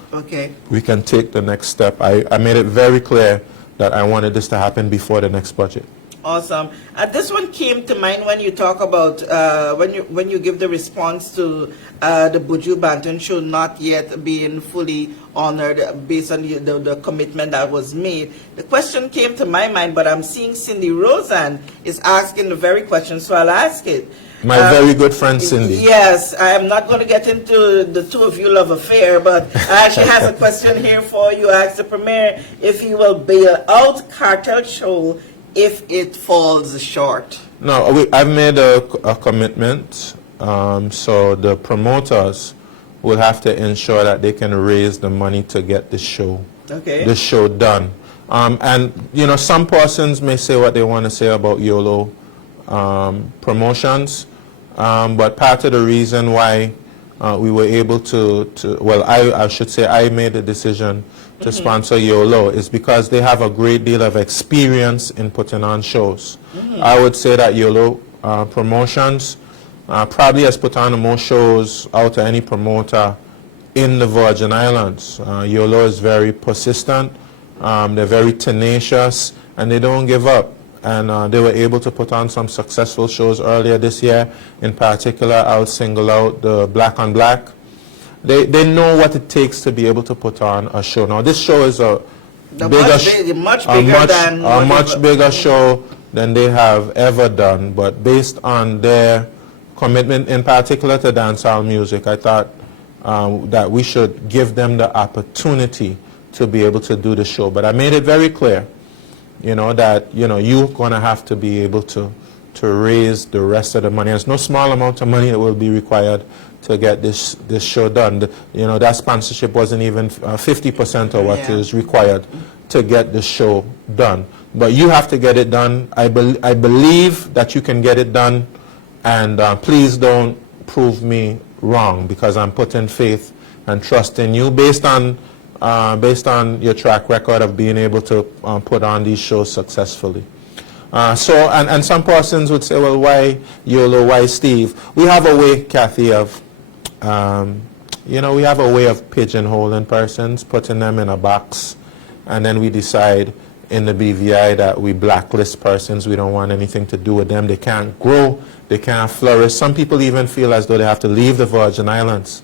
we can take the next step. I made it very clear that I wanted this to happen before the next budget. Awesome. This one came to mind when you talk about when you give the response to the Buju Banton show not yet being fully honored based on the commitment that was made. The question came to my mind, but I'm seeing Cindy Rosen is asking the very question, so I'll ask it. My very good friend Cindy. Yes, I am not going to get into the two of you love affair, but she has a question here for you. Ask the Premier if he will bail out Cartel Show if it falls short. No, I've made a commitment, so the promoters will have to ensure that they can raise the money to get the show done. And some persons may say what they want to say about YOLO, promotions, but part of the reason why we were able to well, I should say I made the decision to sponsor YOLO is because they have a great deal of experience in putting on shows. I would say that YOLO Promotions probably has put on the most shows out of any promoter in the Virgin Islands. YOLO is very persistent, they're very tenacious, and they don't give up. And they were able to put on some successful shows earlier this year. In particular, I'll single out the Black on Black. They know what it takes to be able to put on a show. Now, this show is a much bigger show than they have ever done. But based on their commitment, in particular to dancehall music, I thought that we should give them the opportunity to be able to do the show. But I made it very clear, that, you're going to have to be able to raise the rest of the money. There's no small amount of money that will be required to get this show done. That sponsorship wasn't even 50% of what is required to get the show done. But you have to get it done. I believe that you can get it done, and please don't prove me wrong, because I'm putting faith and trust in you based on your track record of being able to put on these shows successfully. And some persons would say, well, why YOLO, why Steve? We have a way, Kathy, of, we have a way of pigeonholing persons, putting them in a box, and then we decide in the BVI that we blacklist persons. We don't want anything to do with them. They can't grow, they can't flourish. Some people even feel as though they have to leave the Virgin Islands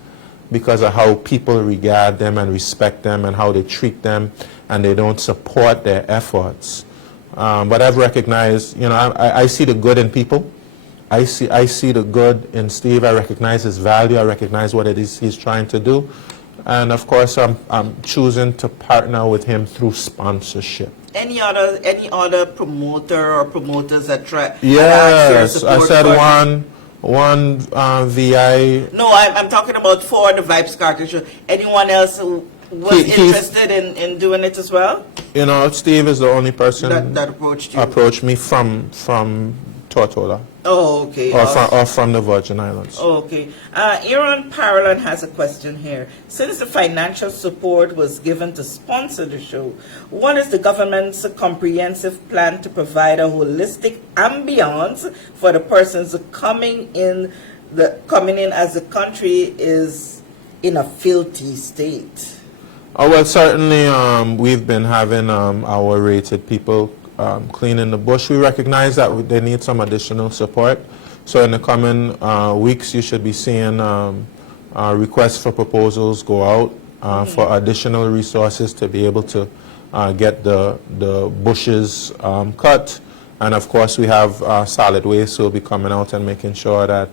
because of how people regard them and respect them and how they treat them, and they don't support their efforts. But I've recognized, I see the good in people. I see the good in Steve. I recognize his value. I recognize what it is he's trying to do. And of course, I'm choosing to partner with him through sponsorship. Any other promoter or promoters that try? Yes, I said one VI. No, I'm talking about for the Vibes Carter show. Anyone else who was interested in doing it as well? Steve is the only person that approached you. Approached me from Tortola. Oh, okay. Or from the Virgin Islands. Oh, okay. Aaron Parolan has a question here. Since the financial support was given to sponsor the show, what is the government's comprehensive plan to provide a holistic ambience for the persons coming in as the country is in a filthy state? Oh, well, certainly we've been having our rated people cleaning the bush. We recognize that they need some additional support. So in the coming weeks, you should be seeing requests for proposals go out for additional resources to be able to get the bushes cut. And of course, we have solid waste, so we'll be coming out and making sure that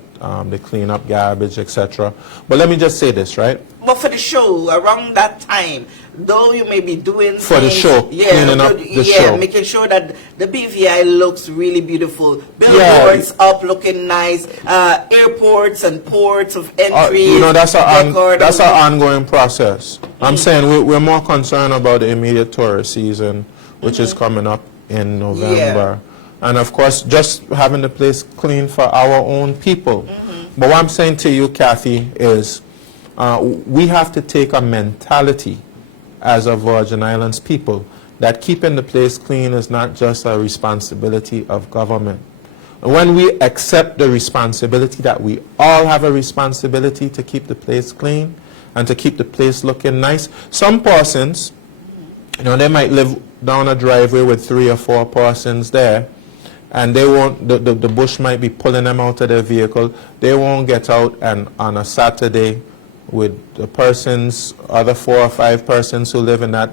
they clean up garbage, etc. But let me just say this, right? But for the show, around that time, though you may be doing for things, the show, cleaning up the show, making sure that the BVI looks really beautiful, billboards up looking nice, airports and ports of entry. That's an ongoing process. I'm saying we're more concerned about the immediate tourist season, which is coming up in November. And of course, just having the place clean for our own people. But what I'm saying to you, Kathy, is we have to take a mentality as a Virgin Islands people that keeping the place clean is not just a responsibility of government. When we accept the responsibility that we all have a responsibility to keep the place clean and to keep the place looking nice, some persons, they might live down a driveway with 3 or 4 persons there, and they won't, the bush might be pulling them out of their vehicle. They won't get out and on a Saturday with the persons, other 4 or 5 persons who live in that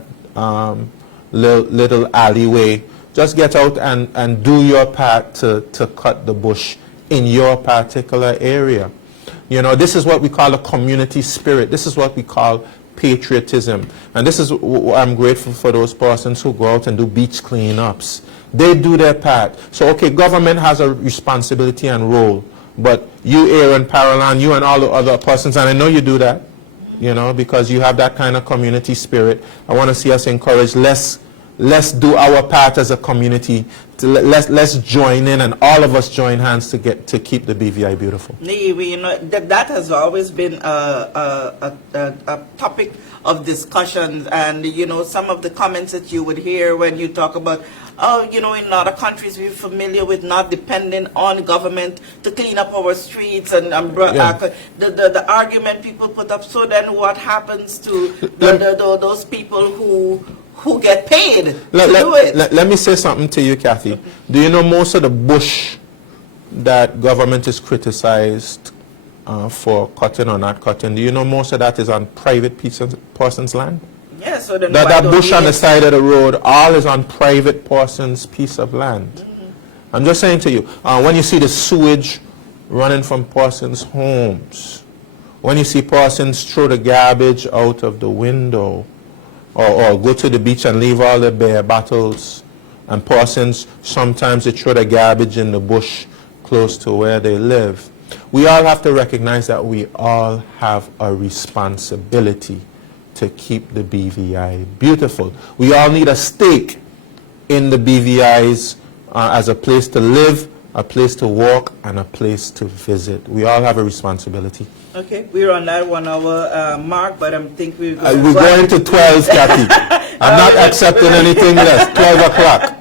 little alleyway. Just get out and do your part to cut the bush in your particular area. This is what we call a community spirit. This is what we call patriotism. And this is I'm grateful for those persons who go out and do beach cleanups. They do their part. So, okay, government has a responsibility and role, but you, Aaron Parolan, you and all the other persons, and I know you do that, because you have that kind of community spirit. I want to see us encourage less let's do our part as a community. Let's join in, and all of us join hands to keep the BVI beautiful. You know, that has always been a topic of discussion, and you know, some of the comments that you would hear when you talk about, oh, you know, in other countries we're familiar with not depending on government to clean up our streets, and the argument people put up. So then, what happens to those people who get paid to do it? Let me say something to you, Kathy. Do you know most of the bush that government is criticized for cutting or not cutting? Do you know most of that is on private person's land? Yeah, so then that bush on the side of the road, all is on private person's piece of land. I'm just saying to you, when you see the sewage running from persons' homes, when you see persons throw the garbage out of the window, or go to the beach and leave all the beer bottles, and persons, sometimes they throw the garbage in the bush close to where they live. We all have to recognize that we all have a responsibility to keep the BVI beautiful. We all need a stake in the BVIs as a place to live, a place to walk, and a place to visit. We all have a responsibility. Okay, we're on that 1 hour mark, but I think we're going to 12, Kathy. I'm not accepting anything less. 12 o'clock.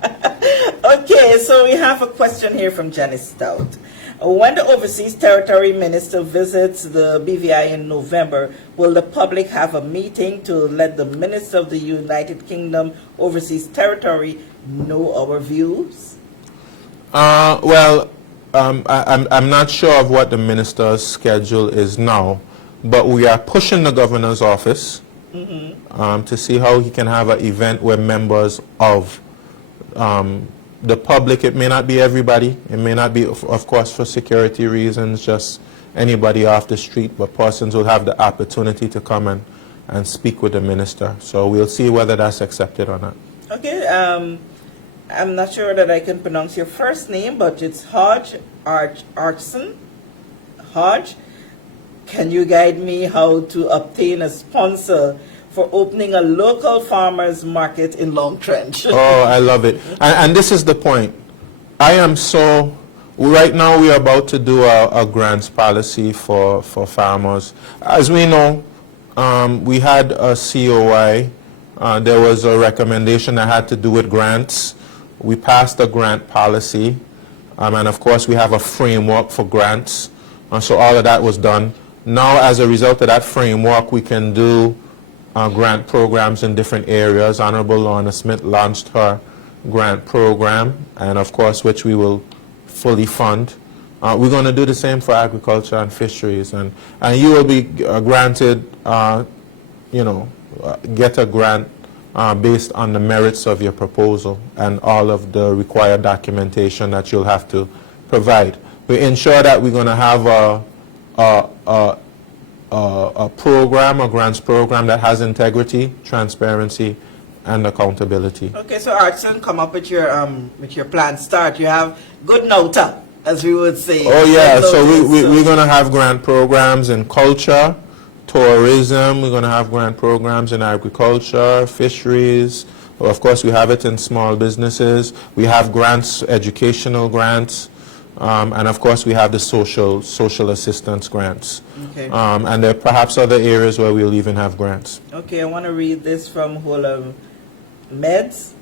Okay, so we have a question here from Janice Stout. When the Overseas Territory Minister visits the BVI in November, will the public have a meeting to let the Minister of the United Kingdom Overseas Territory know our views? I'm not sure of what the minister's schedule is now, but we are pushing the governor's office to see how he can have an event where members of the public, it may not be everybody, it may not be, of course, for security reasons, just anybody off the street, but persons will have the opportunity to come and speak with the minister. So we'll see whether that's accepted or not. Okay, I'm not sure that I can pronounce your first name, but it's Hodge Archson. Hodge, can you guide me how to obtain a sponsor for opening a local farmers market in Long Trench? Oh, I love it. And this is the point. Right now we are about to do a grants policy for farmers. As we know, we had a COI. There was a recommendation that had to do with grants. We passed a grant policy. And of course we have a framework for grants. So all of that was done. Now as a result of that framework, we can do grant programs in different areas. Honorable Lorna Smith launched her grant program, and of course which we will fully fund. We're going to do the same for agriculture and fisheries, and you will be granted, get a grant based on the merits of your proposal and all of the required documentation that you'll have to provide. We ensure that we're going to have a program, a grants program that has integrity, transparency, and accountability. Okay, so Artson, come up with your plan. Start. You have good nota, as we would say. Oh yeah, so we're going to have grant programs in culture, tourism. We're going to have grant programs in agriculture, fisheries. Well, of course, we have it in small businesses. We have grants, educational grants. And of course we have the social assistance grants. Okay. And there are perhaps other areas where we'll even have grants. Okay, I want to read this from Hola Meds.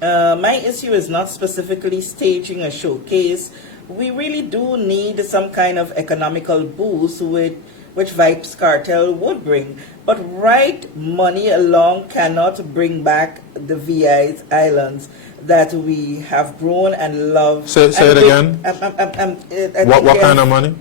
My issue is not specifically staging a showcase. We really do need some kind of economical boost which Vibes Cartel would bring. But right money alone cannot bring back the VI's islands that we have grown and loved. Say it again. What kind of money?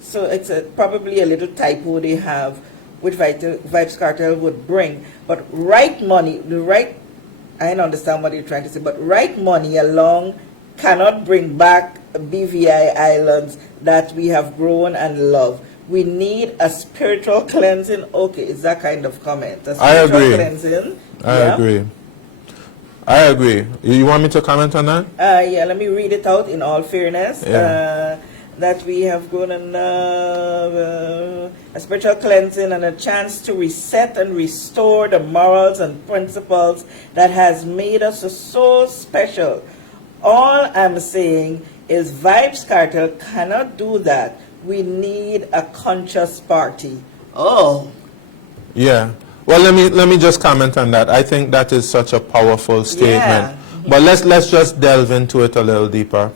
So it's probably a little typo they have, which Vibes Cartel would bring. But right money, I don't understand what you're trying to say, but right money alone cannot bring back BVI islands that we have grown and loved. We need a spiritual cleansing. Okay, it's that kind of comment. I agree. Cleansing. I agree. You want me to comment on that? Yeah, let me read it out in all fairness. Yeah. that we have grown in love, a spiritual cleansing and a chance to reset and restore the morals and principles that has made us so special. All I'm saying is Vibes Cartel cannot do that. We need a conscious party. Oh. Yeah. Well, let me just comment on that. I think that is such a powerful statement. Yeah. But let's just delve into it a little deeper.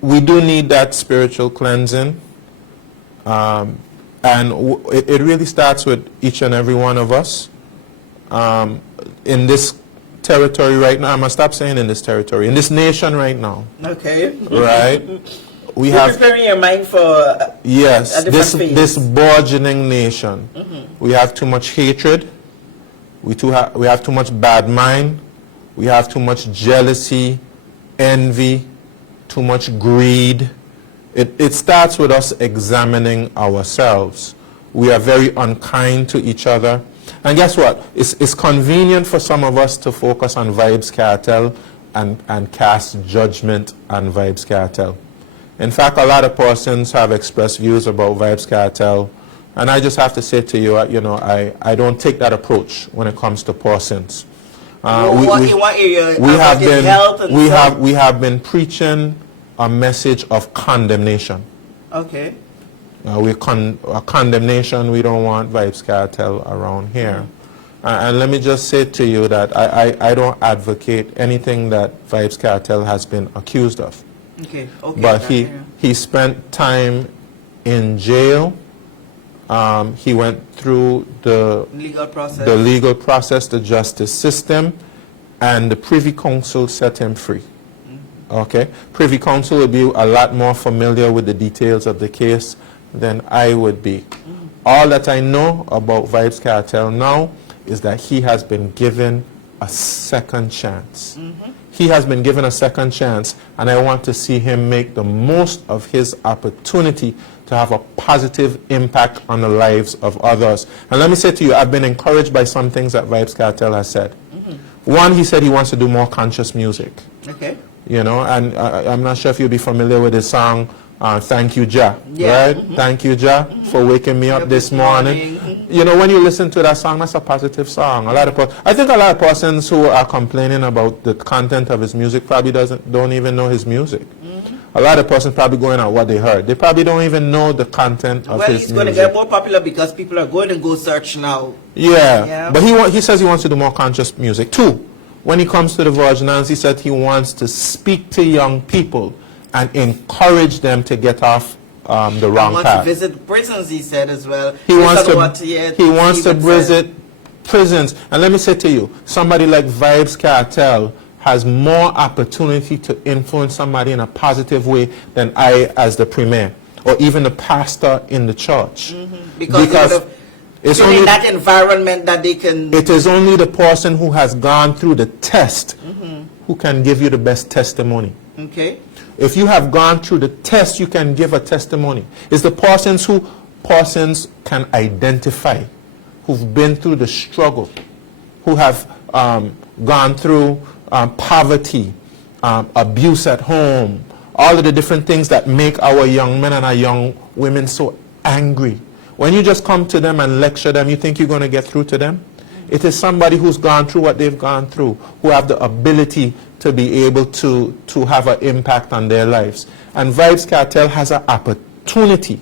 We do need that spiritual cleansing, and it really starts with each and every one of us. In this territory right now, I'm gonna stop saying in this territory, in this nation right now. Okay. Right. We You're have preparing your mind for yes, a different phase. this burgeoning nation. We have too much hatred. We have too much bad mind. We have too much jealousy, envy, too much greed. It starts with us examining ourselves. We are very unkind to each other. And guess what? It's convenient for some of us to focus on Vibes Cartel and cast judgment on Vibes Cartel. In fact, a lot of persons have expressed views about Vibes Cartel, and I just have to say to you, I don't take that approach when it comes to persons. We have been preaching a message of condemnation. Okay. Condemnation. We don't want Vibes Cartel around here. And let me just say to you that I don't advocate anything that Vibes Cartel has been accused of. Okay. Okay. But he spent time in jail. He went through the legal process, the justice system, and the Privy Council set him free. Okay? Privy Council will be a lot more familiar with the details of the case than I would be. All that I know about Vibes Cartel now is that he has been given a second chance. He has been given a second chance, and I want to see him make the most of his opportunity to have a positive impact on the lives of others. And let me say to you, I've been encouraged by some things that Vibes Cartel has said. One, he said he wants to do more conscious music. Okay. And I'm not sure if you'll be familiar with his song, Thank You, Jah, yeah. right? Thank you, Jah, for waking me up this morning. When you listen to that song, that's a positive song. I think a lot of persons who are complaining about the content of his music probably don't even know his music. A lot of persons probably going on what they heard. They probably don't even know the content of his music. Well, he's going to get more popular because people are going to go search now. Yeah. But he says he wants to do more conscious music. Two, when he comes to the Virginals, he said he wants to speak to young people and encourage them to get off the wrong path. He wants to visit prisons, he said as well. He wants to visit prisons. And let me say to you, somebody like Vibes Cartel has more opportunity to influence somebody in a positive way than I as the premier or even the pastor in the church. Because it's only in that environment that they can... It is only the person who has gone through the test who can give you the best testimony. Okay. If you have gone through the test, you can give a testimony. It's the persons who persons can identify, who've been through the struggle, who have gone through poverty, abuse at home, all of the different things that make our young men and our young women so angry. When you just come to them and lecture them, you think you're going to get through to them? It is somebody who's gone through what they've gone through, who have the ability to be able to have an impact on their lives. And Vibes Cartel has an opportunity.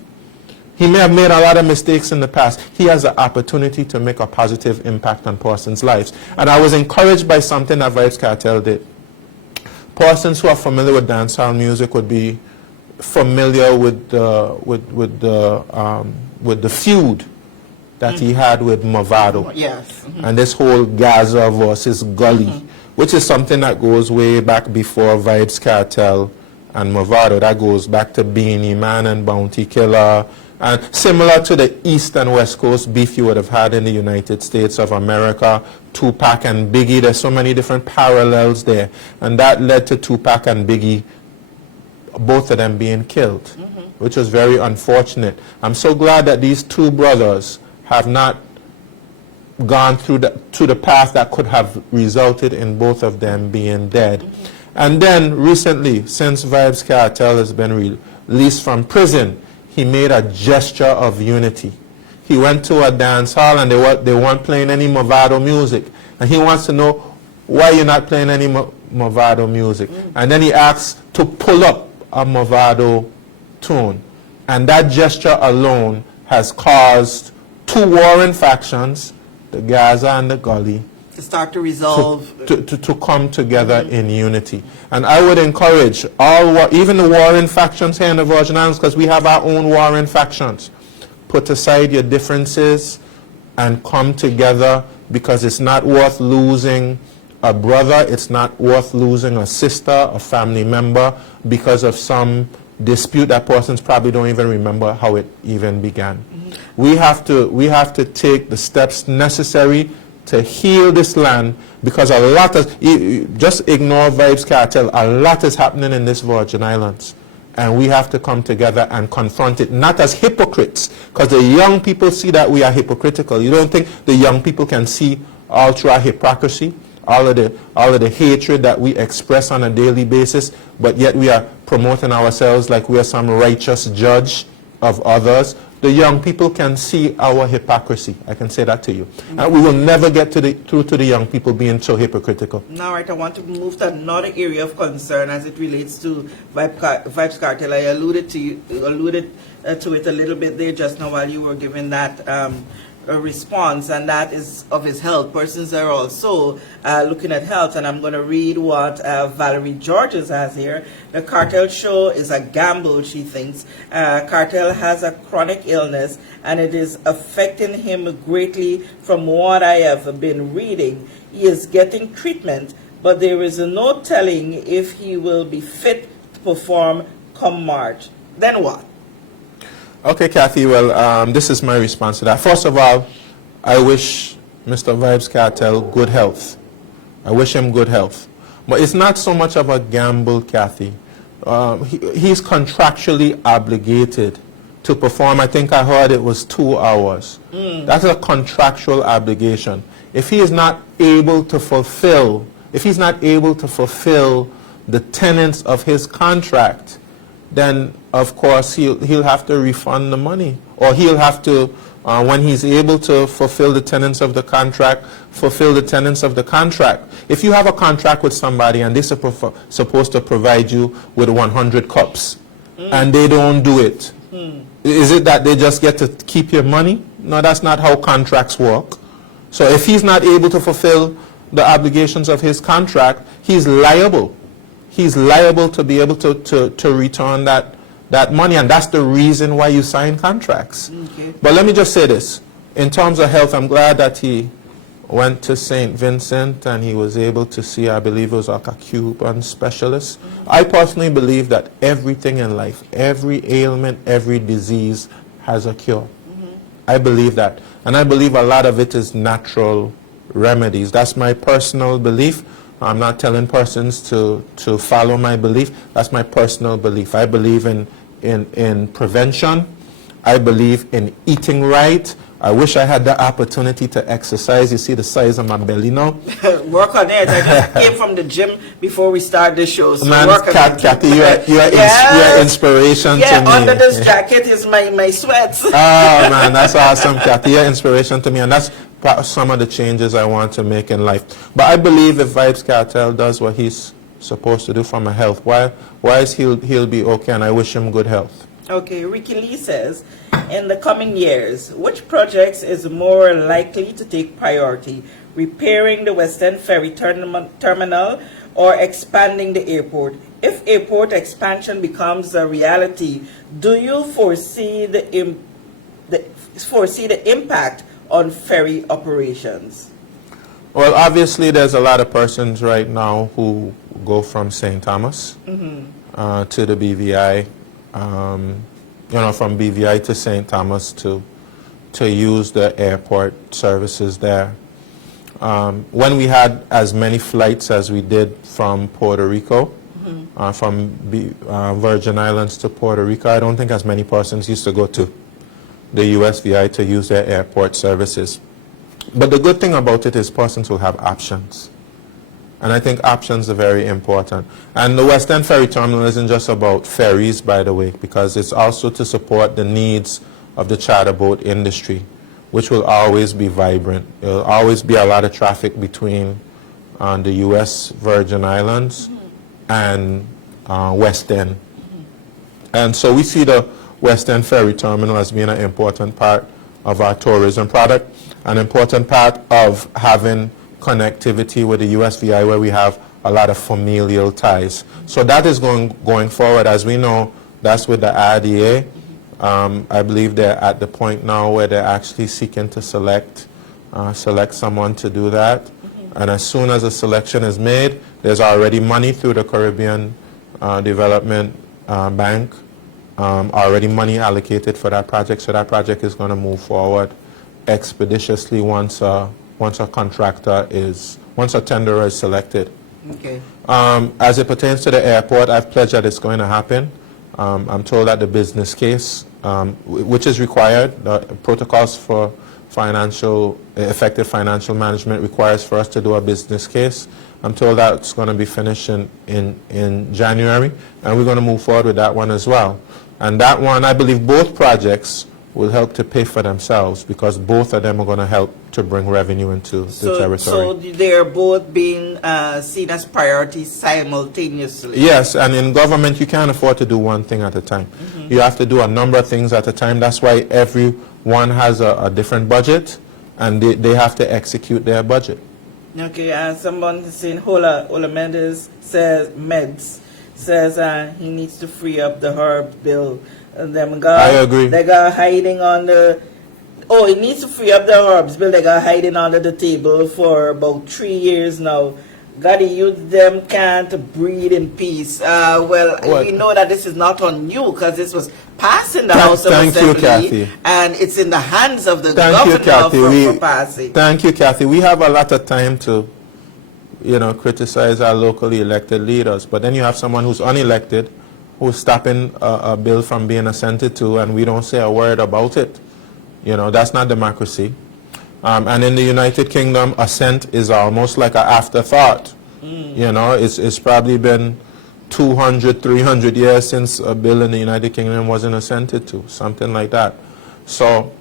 He may have made a lot of mistakes in the past. He has an opportunity to make a positive impact on persons' lives. And I was encouraged by something that Vibes Cartel did. Persons who are familiar with dancehall music would be familiar with the feud that he had with Movado. Yes. And this whole Gaza versus Gully, which is something that goes way back before Vibes Cartel and Movado. That goes back to Beanie Man and Bounty Killer, and similar to the East and West Coast beef you would have had in the United States of America, Tupac and Biggie. There's so many different parallels there, and that led to Tupac and Biggie, both of them being killed, which was very unfortunate. I'm so glad that these two brothers have not gone through the path that could have resulted in both of them being dead. And then recently, since Vybz Kartel has been released from prison, he made a gesture of unity. He went to a dance hall and they weren't playing any Movado music. And he wants to know why you're not playing any Movado music. And then he asks to pull up a Movado tune. And that gesture alone has caused two warring factions, the Gaza and the Gully, to start to resolve. To come together in unity. And I would encourage even the warring factions here in the Virgin Islands, because we have our own warring factions, put aside your differences and come together, because it's not worth losing a brother, it's not worth losing a sister, a family member, because of some dispute that persons probably don't even remember how it even began. We have to take the steps necessary to heal this land, because a lot of, just ignore Vybz Kartel, a lot is happening in this Virgin Islands. And we have to come together and confront it, not as hypocrites, because the young people see that we are hypocritical. You don't think the young people can see all through our hypocrisy, all of the hatred that we express on a daily basis, but yet we are promoting ourselves like we are some righteous judge of others. The young people can see our hypocrisy. I can say that to you. And we will never get through to the young people being so hypocritical. Now, right, I want to move to another area of concern as it relates to Vybz Kartel. I alluded to it a little bit there just now while you were giving that a response, and that is of his health. Persons are also looking at health, and I'm going to read what Valerie Georges has here. The Kartel show is a gamble, she thinks. Kartel has a chronic illness, and it is affecting him greatly from what I have been reading. He is getting treatment, but there is no telling if he will be fit to perform come March. Then what? Okay, Kathy, well, this is my response to that. First of all, I wish Mr. Vybz Kartel good health. I wish him good health. But it's not so much of a gamble, Kathy. He's contractually obligated to perform. I think I heard it was 2 hours. That's a contractual obligation. If he is not able to fulfill, the tenets of his contract, then of course he'll have to refund the money, or he'll have to, when he's able to fulfill the tenets of the contract, fulfill the tenets of the contract. If you have a contract with somebody and they're supposed to provide you with 100 cups, and they don't do it, is it that they just get to keep your money? No, that's not how contracts work. So if he's not able to fulfill the obligations of his contract, he's liable. He's liable to be able to return that money, and that's the reason why you sign contracts. Okay. But let me just say this. In terms of health, I'm glad that he went to St. Vincent and he was able to see, I believe it was like a Cuban specialist. I personally believe that everything in life, every ailment, every disease has a cure. I believe that. And I believe a lot of it is natural remedies. That's my personal belief. I'm not telling persons to follow my belief. That's my personal belief. I believe in prevention. I believe in eating right. I wish I had the opportunity to exercise. You see the size of my belly now? Work on it. I just came from the gym before we start the show. So man, work on it. Kathy, you're inspiration to me. Yeah, under this jacket is my sweats. Oh, man, that's awesome, Kathy. You're inspiration to me, and that's some of the changes I want to make in life. But I believe if Vybz Kartel does what he's supposed to do for my health, wise he'll be okay, and I wish him good health. Okay, Ricky Lee says, in the coming years, which projects is more likely to take priority? Repairing the Western Ferry terminal or expanding the airport? If airport expansion becomes a reality, do you foresee the impact on ferry operations? Well, obviously there's a lot of persons right now who go from St. Thomas to the BVI, from BVI to St. Thomas to use the airport services there. When we had as many flights as we did from Puerto Rico, from Virgin Islands to Puerto Rico, I don't think as many persons used to go to the USVI to use their airport services. But the good thing about it is persons will have options. And I think options are very important. And the West End Ferry Terminal isn't just about ferries, by the way, because it's also to support the needs of the charter boat industry, which will always be vibrant. There will always be a lot of traffic between the U.S. Virgin Islands and West End. And so we see the West End Ferry Terminal as being an important part of our tourism product, an important part of having connectivity with the USVI, where we have a lot of familial ties. So that is going forward. As we know, that's with the RDA. I believe they're at the point now where they're actually seeking to select someone to do that. And as soon as a selection is made, there's already money through the Caribbean Development Bank, already money allocated for that project. So that project is going to move forward expeditiously once a tenderer is selected. Okay. As it pertains to the airport, I've pledged that it's going to happen. I'm told that the business case, which is required, the protocols for effective financial management requires for us to do a business case. I'm told that it's going to be finished in January, and we're going to move forward with that one as well. And that one, I believe both projects will help to pay for themselves, because both of them are going to help to bring revenue into the territory. So they're both being seen as priorities simultaneously? Yes, and in government you can't afford to do one thing at a time. You have to do a number of things at a time. That's why everyone has a different budget, and they have to execute their budget. Okay, someone is saying Hola Mendes says he needs to free up the herb bill. And I agree. They got hiding on the. Oh, it needs to free up the herbs bill. They got hiding under the table for about 3 years now. God, the youth them can't breathe in peace. We know that this is not on you, because this was passed in the House of Assembly. Thank you, Kathy. And it's in the hands of the governor for passing. Thank you, Kathy. We have a lot of time to, criticize our locally elected leaders. But then you have someone who's unelected, who's stopping a bill from being assented to, and we don't say a word about it. That's not democracy. And in the United Kingdom, assent is almost like an afterthought. It's probably been 200, 300 years since a bill in the United Kingdom wasn't assented to, something like that. So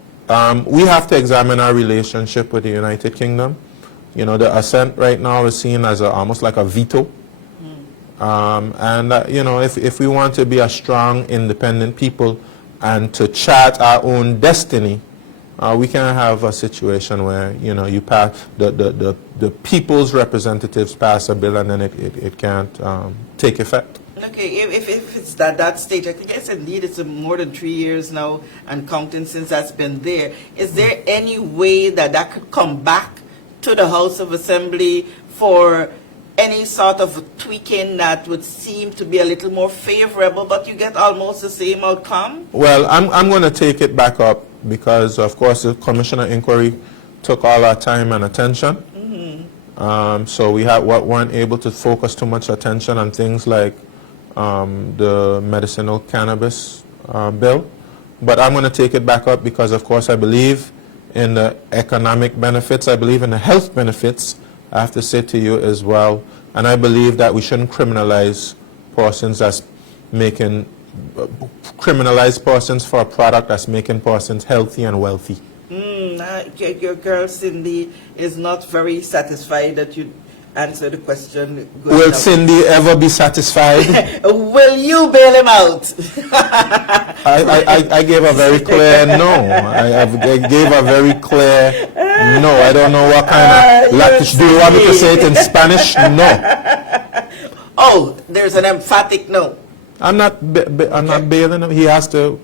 we have to examine our relationship with the United Kingdom. The assent right now is seen as almost like a veto. If we want to be a strong, independent people and to chart our own destiny, we can't have a situation where you pass the people's representatives pass a bill and then it can't take effect. Okay, if it's that stage, I guess indeed it's more than 3 years now and counting since that's been there. Is there any way that could come back to the House of Assembly for any sort of tweaking that would seem to be a little more favorable, but you get almost the same outcome? Well, I'm going to take it back up because, of course, the commissioner inquiry took all our time and attention. So we weren't able to focus too much attention on things like the medicinal cannabis bill. But I'm going to take it back up because, of course, I believe in the economic benefits. I believe in the health benefits. I have to say to you as well, and I believe that we shouldn't criminalize persons criminalize persons for a product that's making persons healthy and wealthy. Your girl Cindy is not very satisfied that you answered the question. Will Cindy ever be satisfied? Will you bail him out? I gave a very clear no. I gave a very clear no. I don't know what kind of... do you want me to say it in Spanish? No. Oh, there's an emphatic no. I'm not bailing him. He has to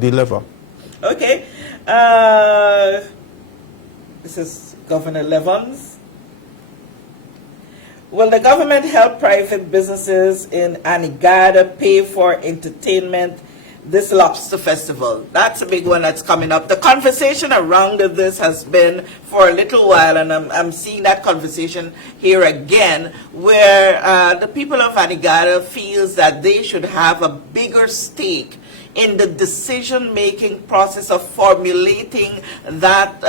deliver. Okay. This is Governor Levons. Will the government help private businesses in Anegada pay for entertainment this lobster festival? That's a big one that's coming up. The conversation around this has been for a little while, and I'm seeing that conversation here again, where the people of Anegada feels that they should have a bigger stake in the decision-making process of formulating that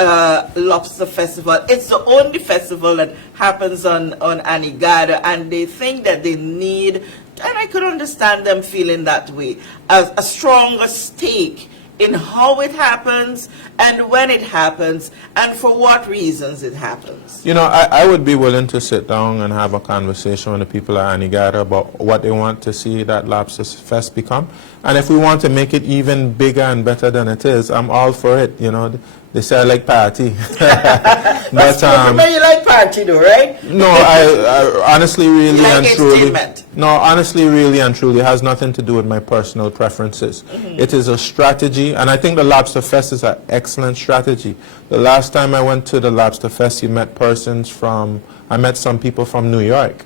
lobster festival. It's the only festival that happens on Anegada, and they think that they need, and I could understand them feeling that way, a stronger stake in how it happens and when it happens and for what reasons it happens. You know, I would be willing to sit down and have a conversation with the people at Anegada about what they want to see that Lobster Fest become. And if we want to make it even bigger and better than it is, I'm all for it. You know, they say I like party. But you like party though, right? No, I honestly, really, like and truly. entertainment. No, honestly, really, and truly, it has nothing to do with my personal preferences. It is a strategy, and I think the Lobster Fest is an excellent strategy. The last time I went to the Lobster Fest, I met some people from New York.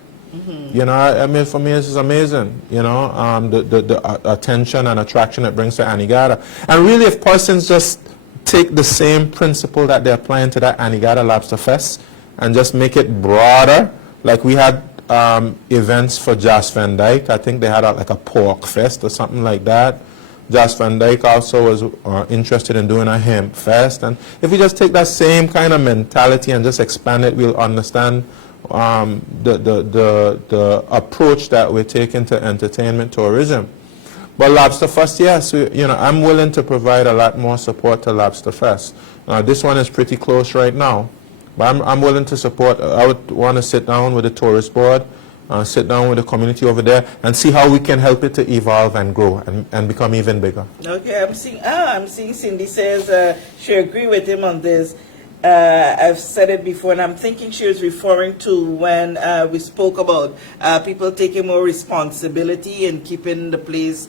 You know, I mean, for me, this is amazing. You know, the attention and attraction it brings to Anegada. And really, if persons just take the same principle that they're applying to that Anegada Lobster Fest and just make it broader, like we had events for Jas Van Dyke. I think they had like a pork fest or something like that. Jas Van Dyke also was interested in doing a hemp fest. And if we just take that same kind of mentality and just expand it, we'll understand the approach that we're taking to entertainment tourism. But Lobster Fest, yes, you know, I'm willing to provide a lot more support to Lobster Fest. This one is pretty close right now, but I'm willing to support. I would want to sit down with the tourist board, sit down with the community over there, and see how we can help it to evolve and grow and become even bigger. Okay, I'm seeing Cindy says she agree with him on this. I've said it before, and I'm thinking she was referring to when we spoke about people taking more responsibility and keeping the place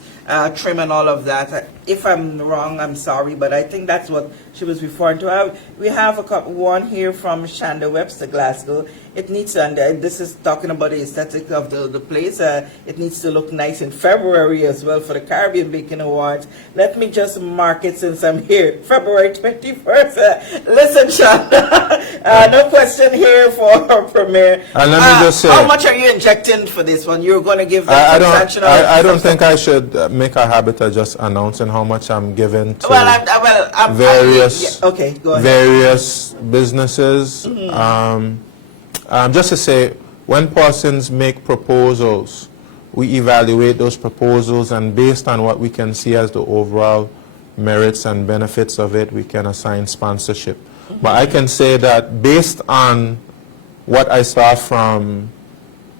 trim and all of that. If I'm wrong, I'm sorry, but I think that's what she was referring to. We have one here from Shanda Webster, Glasgow. It needs to, and this is talking about the aesthetic of the place. It needs to look nice in February as well for the Caribbean Baking Awards. Let me just mark it since I'm here. February 21st. Listen, Shanda, no question here for our premiere. And let me just say, how much are you injecting for this one? You're going to give them I don't think I should make a habit of just announcing how much I'm giving to various businesses. Just to say, when persons make proposals, we evaluate those proposals, and based on what we can see as the overall merits and benefits of it, we can assign sponsorship. But I can say that based on what I saw from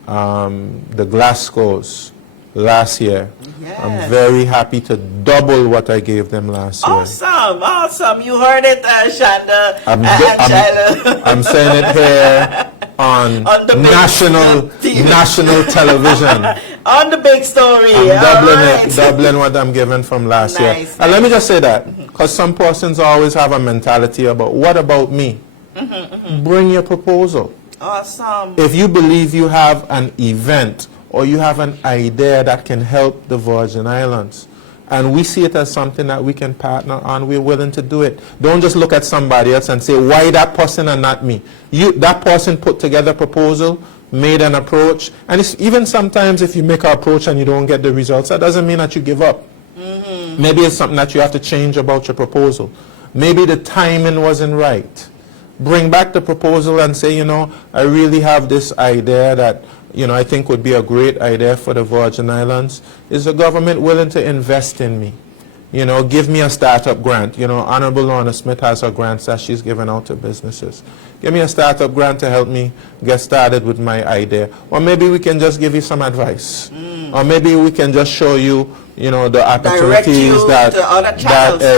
the Glasgows last year, yes, I'm very happy to double what I gave them last year. Awesome. You heard it, Shanda and Shiloh. I'm saying it here on national television. On the big story. I'm doubling what I'm giving from last year. And let me just say that, because some persons always have a mentality about, what about me? Bring your proposal. Awesome. If you believe you have an event or you have an idea that can help the Virgin Islands, and we see it as something that we can partner on, we're willing to do it. Don't just look at somebody else and say, why that person and not me? That person put together a proposal, made an approach, and it's, even sometimes if you make an approach and you don't get the results, that doesn't mean that you give up. Maybe it's something that you have to change about your proposal. Maybe the timing wasn't right. Bring back the proposal and say, you know, I really have this idea that, you know, I think would be a great idea for the Virgin Islands. Is the government willing to invest in me? You know, give me a startup grant. You know, Honorable Lorna Smith has her grants that she's given out to businesses. Give me a startup grant to help me get started with my idea. Or maybe we can just give you some advice. Or maybe we can just show you, you know, the opportunities that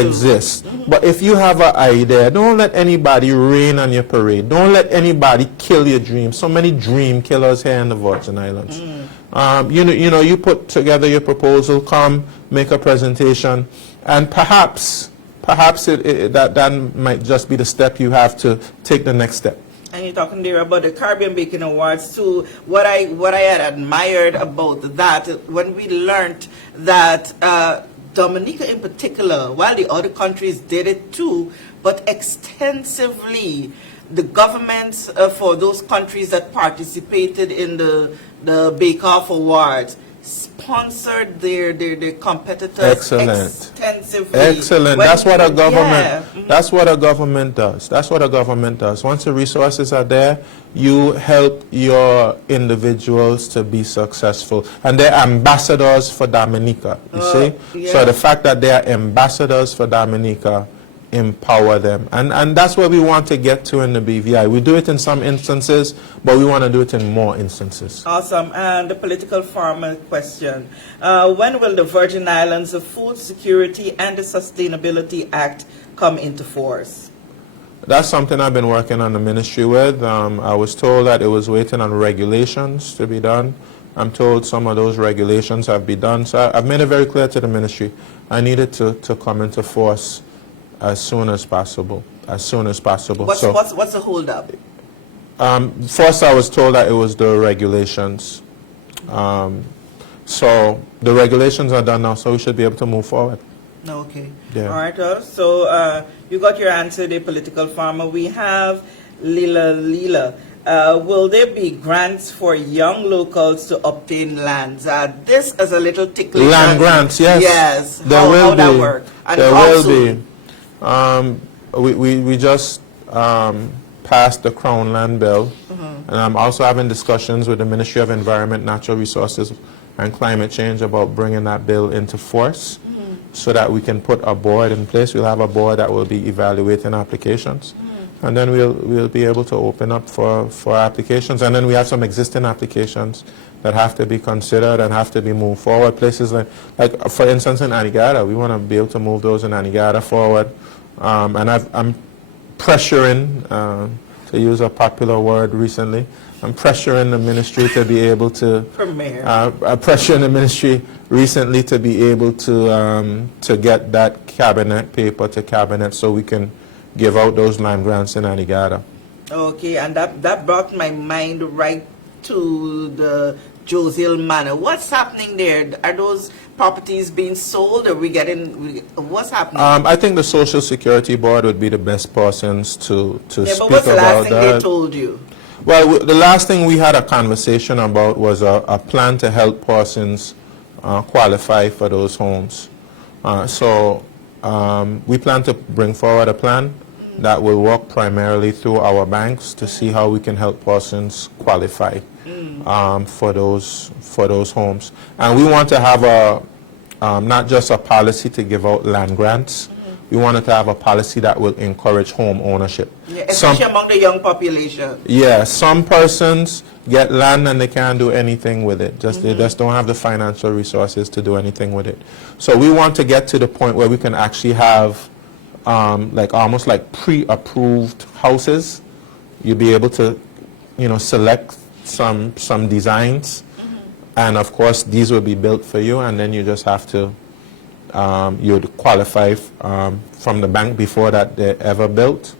exist. But if you have an idea, don't let anybody rain on your parade. Don't let anybody kill your dream. So many dream killers here in the Virgin Islands. You know, you put together your proposal, come, make a presentation, and perhaps that might just be the step you have to take the next step. And you're talking there about the Caribbean Baking Awards too. What I had admired about that, when we learned that Dominica in particular, while the other countries did it too, but extensively, the governments for those countries that participated in the Bake Off Awards sponsored their competitors Excellent. extensively. Excellent. When- That's what a government. Yeah. That's what a government does. That's what a government does. Once the resources are there, you help your individuals to be successful, and they're ambassadors for Dominica. You see, yeah. so the fact that they are ambassadors for Dominica empower them, and that's where we want to get to in the BVI. We do it in some instances, but we want to do it in more instances. Awesome. And the political farmer question. When will the Virgin Islands Food Security and the Sustainability Act come into force? That's something I've been working on the ministry with. I was told that it was waiting on regulations to be done. I'm told some of those regulations have been done. So I've made it very clear to the ministry I needed to come into force as soon as possible. As soon as possible. What's the holdup? First, I was told that it was the regulations. So the regulations are done now, so we should be able to move forward. Okay. Yeah. All right. So you got your answer, the political farmer. We have Lila. Will there be grants for young locals to obtain lands? This is a little ticklish. Land grants, yes. Yes. There will how be. that work? And there how will soon? be. We just passed the Crown Land Bill, and I'm also having discussions with the Ministry of Environment, Natural Resources, and Climate Change about bringing that bill into force, so that we can put a board in place. We'll have a board that will be evaluating applications, and then we'll be able to open up for applications. And then we have some existing applications that have to be considered and have to be moved forward. Places like for instance in Anegada, we want to be able to move those in Anegada forward. And I'm pressuring, to use a popular word recently, I'm pressuring the ministry to be able to pressuring the ministry recently to be able to get that cabinet paper to cabinet so we can give out those land grants in Anegada. Okay, and that brought my mind right to the Josel Manor. What's happening there? Are those properties being sold? Are we getting? What's happening? I think the Social Security Board would be the best persons to speak about that. But what's the last thing they told you? Well, the last thing we had a conversation about was a plan to help persons qualify for those homes. So we plan to bring forward a plan that will work primarily through our banks to see how we can help persons qualify for those homes. And we want to have not just a policy to give out land grants. We wanted to have a policy that will encourage home ownership. Yeah, especially among the young population. Yeah, some persons get land and they can't do anything with it. They just don't have the financial resources to do anything with it. So we want to get to the point where we can actually have almost like pre-approved houses. You'll be able to, select some designs, and of course these will be built for you, and then you just have to you'd qualify from the bank before that they're ever built,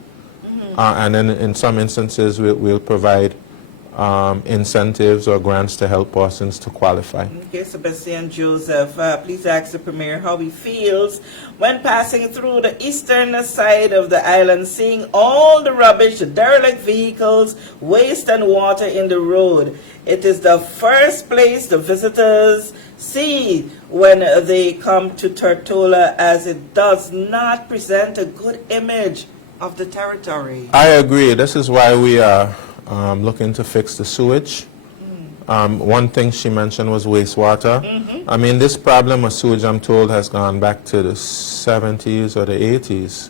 and then in some instances we'll provide incentives or grants to help persons to qualify. Okay, Sebastian Joseph, please ask the Premier how he feels when passing through the eastern side of the island, seeing all the rubbish, derelict vehicles, waste and water in the road. It is the first place the visitors see when they come to Tortola, as it does not present a good image of the territory. I agree. This is why we are looking to fix the sewage. One thing she mentioned was wastewater. I mean, this problem of sewage, I'm told, has gone back to the 70s or the 80s.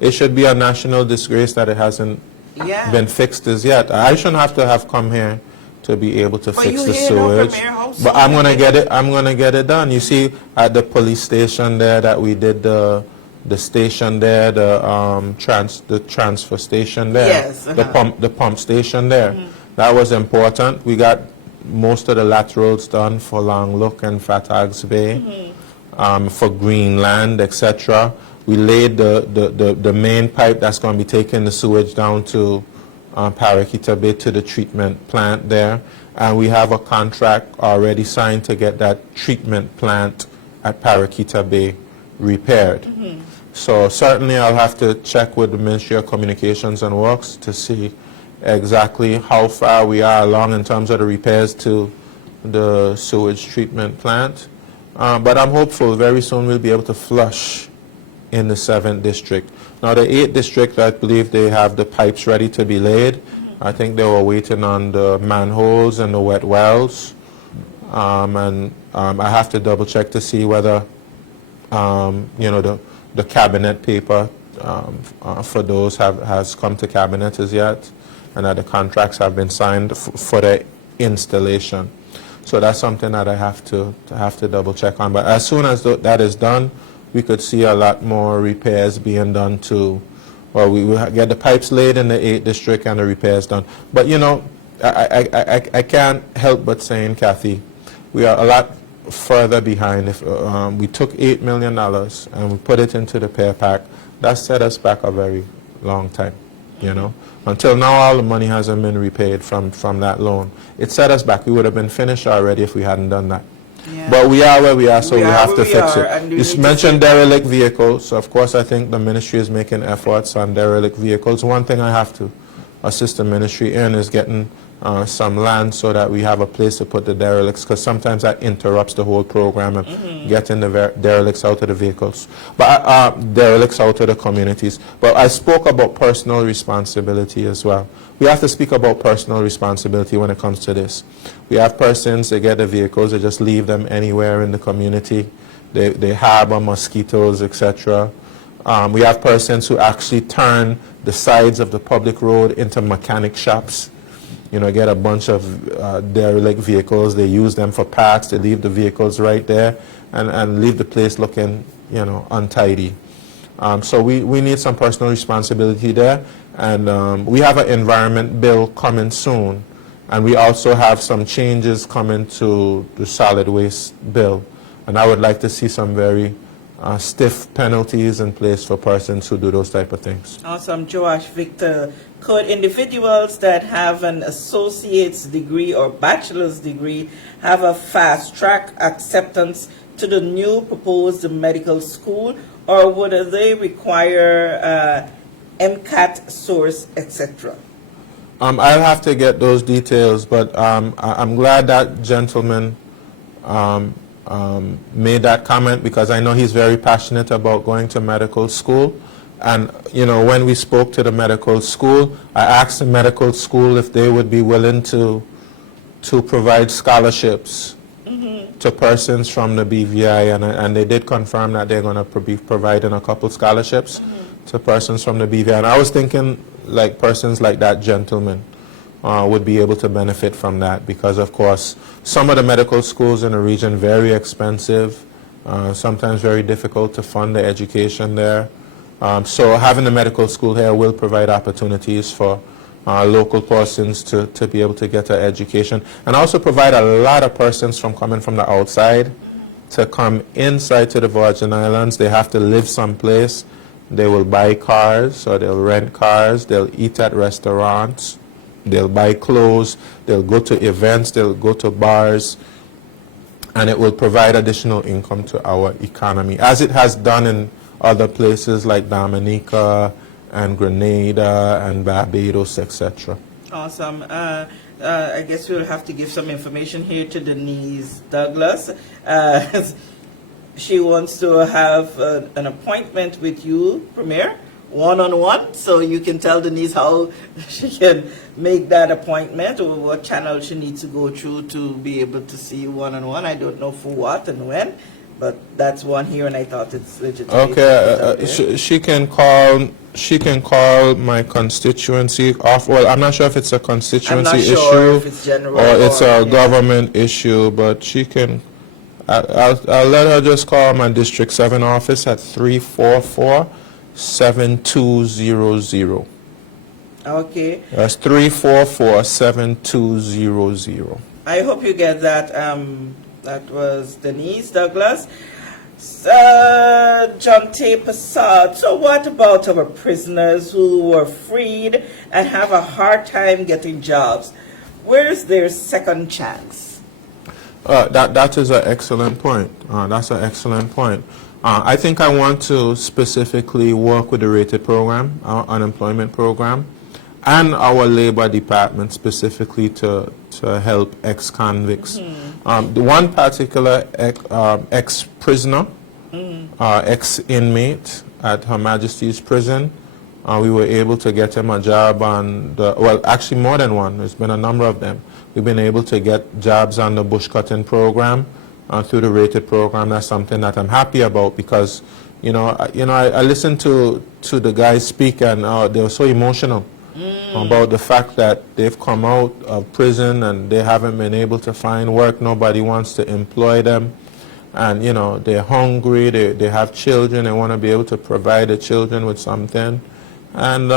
It should be a national disgrace that it hasn't been fixed as yet. I shouldn't have to have come here to be able to fix the sewage, but I'm gonna get it. I'm gonna get it done. You see, at the police station there, that we did the station there, the transfer station there, yes, the pump station there. That was important. We got most of the laterals done for Long Look and Fatags Bay, for Greenland, etc. We laid the main pipe that's going to be taking the sewage down to Paraquita Bay to the treatment plant there, and we have a contract already signed to get that treatment plant at Paraquita Bay repaired. So certainly I'll have to check with the Ministry of Communications and Works to see exactly how far we are along in terms of the repairs to the sewage treatment plant. But I'm hopeful very soon we'll be able to flush in the 7th district. Now the 8th district, I believe they have the pipes ready to be laid. I think they were waiting on the manholes and the wet wells. I have to double check to see whether, the cabinet paper for those has come to cabinet as yet, and that the contracts have been signed for the installation. So that's something that I have to double check on. But as soon as that is done, we could see a lot more repairs being done to, well, we will get the pipes laid in the 8th district and the repairs done. But I can't help but saying, Kathy, we are a lot further behind. If we took $8 million and we put it into the repair pack, that set us back a very long time, Until now, all the money hasn't been repaid from that loan. It set us back. We would have been finished already if we hadn't done that. Yeah. But we are where we are, so we have to fix it. You mentioned derelict vehicles. Of course, I think the ministry is making efforts on derelict vehicles. One thing I have to assist the ministry in is getting some land so that we have a place to put the derelicts, because sometimes that interrupts the whole program of getting the derelicts out of the vehicles, but derelicts out of the communities. But I spoke about personal responsibility as well. We have to speak about personal responsibility when it comes to this. We have persons, they get the vehicles, they just leave them anywhere in the community. They harbor mosquitoes, etc. We have persons who actually turn the sides of the public road into mechanic shops. Get a bunch of derelict vehicles, they use them for parts, they leave the vehicles right there and leave the place looking, untidy. So we need some personal responsibility there. And we have an environment bill coming soon. And we also have some changes coming to the solid waste bill. And I would like to see some very stiff penalties in place for persons who do those type of things. Awesome, Jahphix. Could individuals that have an associate's degree or bachelor's degree have a fast-track acceptance to the new proposed medical school, or would they require MCAT source, etc.? I'll have to get those details, but I'm glad that gentleman made that comment, because I know he's very passionate about going to medical school. And, when we spoke to the medical school, I asked the medical school if they would be willing to provide scholarships to persons from the BVI, and they did confirm that they're going to be providing a couple scholarships to persons from the BVI. And I was thinking, like, persons like that gentleman would be able to benefit from that, because, of course, some of the medical schools in the region very expensive, sometimes very difficult to fund the education there. So having a medical school here will provide opportunities for local persons to be able to get an education, and also provide a lot of persons from coming from the outside to come inside to the Virgin Islands. They have to live someplace. They will buy cars, or they'll rent cars, they'll eat at restaurants, they'll buy clothes, they'll go to events, they'll go to bars, and it will provide additional income to our economy, as it has done in other places like Dominica and Grenada and Barbados, etc. Awesome. I guess we'll have to give some information here to Denise Douglas. She wants to have an appointment with you, Premier, one-on-one, so you can tell Denise how she can make that appointment, or what channel she needs to go through to be able to see you one-on-one. I don't know for what and when, but that's one here, and I thought it's legitimate. Okay, she can call. She can call my constituency off. Well, I'm not sure if it's a constituency issue, if it's general, or it's a government issue, but she can. I'll let her just call my District 7 office at 344-7200. Okay. That's 344-7200. I hope you get that. That was Denise Douglas. Jahphix. So what about our prisoners who were freed and have a hard time getting jobs? Where's their second chance? That is an excellent point. That's an excellent point. I think I want to specifically work with the rated program, our unemployment program, and our labor department specifically to help ex-convicts. The one particular ex-prisoner, ex-inmate at Her Majesty's Prison, we were able to get him a job on the, well, actually more than one. There's been a number of them. We've been able to get jobs on the bush cutting program through the rated program. That's something that I'm happy about because, I listened to the guys speak and they were so emotional about the fact that they've come out of prison and they haven't been able to find work. Nobody wants to employ them. And, they're hungry, they have children, they want to be able to provide the children with something. And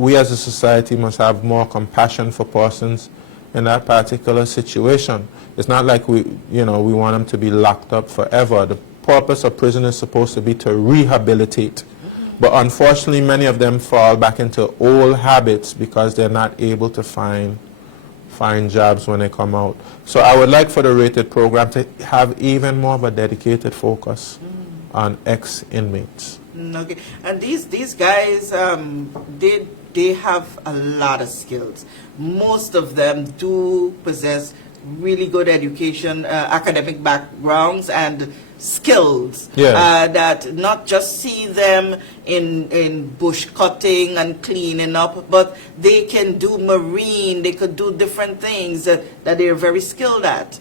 we as a society must have more compassion for persons in that particular situation. It's not like we want them to be locked up forever. The purpose of prison is supposed to be to rehabilitate. But unfortunately, many of them fall back into old habits because they're not able to find jobs when they come out. So I would like for the rated program to have even more of a dedicated focus on ex-inmates. Okay, and these guys, they have a lot of skills. Most of them do possess really good education, academic backgrounds, and skills that not just see them in bush cutting and cleaning up, but they can do marine, they could do different things that they're very skilled at.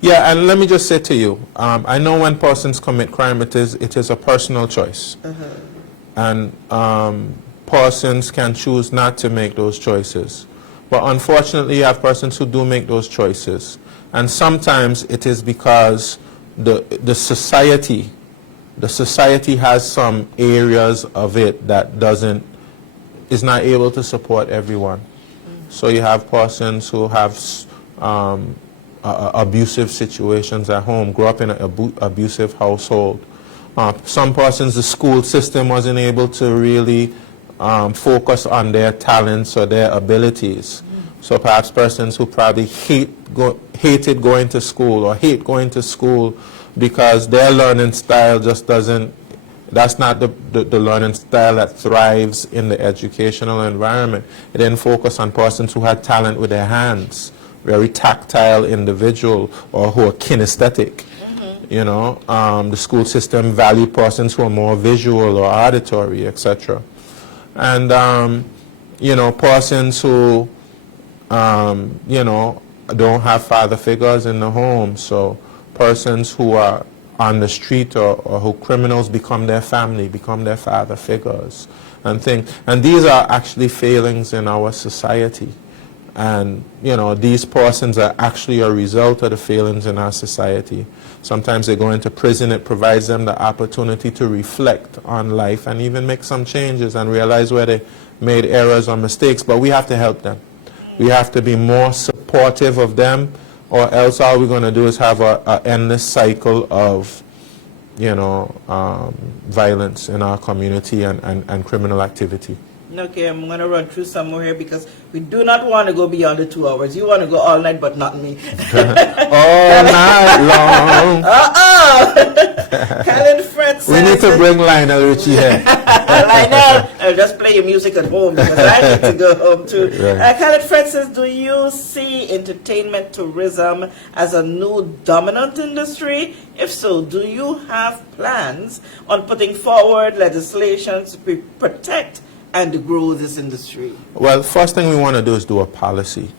Yeah, and let me just say to you, I know when persons commit crime, it is a personal choice. And persons can choose not to make those choices. But unfortunately, you have persons who do make those choices. And sometimes it is because the society has some areas of it that is not able to support everyone. So you have persons who have abusive situations at home, grew up in an abusive household. Some persons, the school system wasn't able to really focus on their talents or their abilities. So perhaps persons who probably hated going to school or hate going to school because their learning style just that's not the learning style that thrives in the educational environment. It didn't focus on persons who had talent with their hands, very tactile individual, or who are kinesthetic. The school system valued persons who are more visual or auditory, etc. And, persons who, don't have father figures in the home. So persons who are on the street or who criminals become their family, become their father figures and things. And these are actually failings in our society. And, these persons are actually a result of the failings in our society. Sometimes they go into prison. It provides them the opportunity to reflect on life and even make some changes and realize where they made errors or mistakes. But we have to help them. We have to be more supportive of them, or else all we're going to do is have an endless cycle of, violence in our community and criminal activity. Okay, I'm going to run through some more here because we do not want to go beyond the 2 hours. You want to go all night, but not me. All night long. Khaled Fred says... We need to bring Lionel Richie here. Lionel, just play your music at home because I need to go home too. Right. Khaled Fred says, do you see entertainment tourism as a new dominant industry? If so, do you have plans on putting forward legislation to protect and grow this industry? Well, first thing we want to do is do a policy.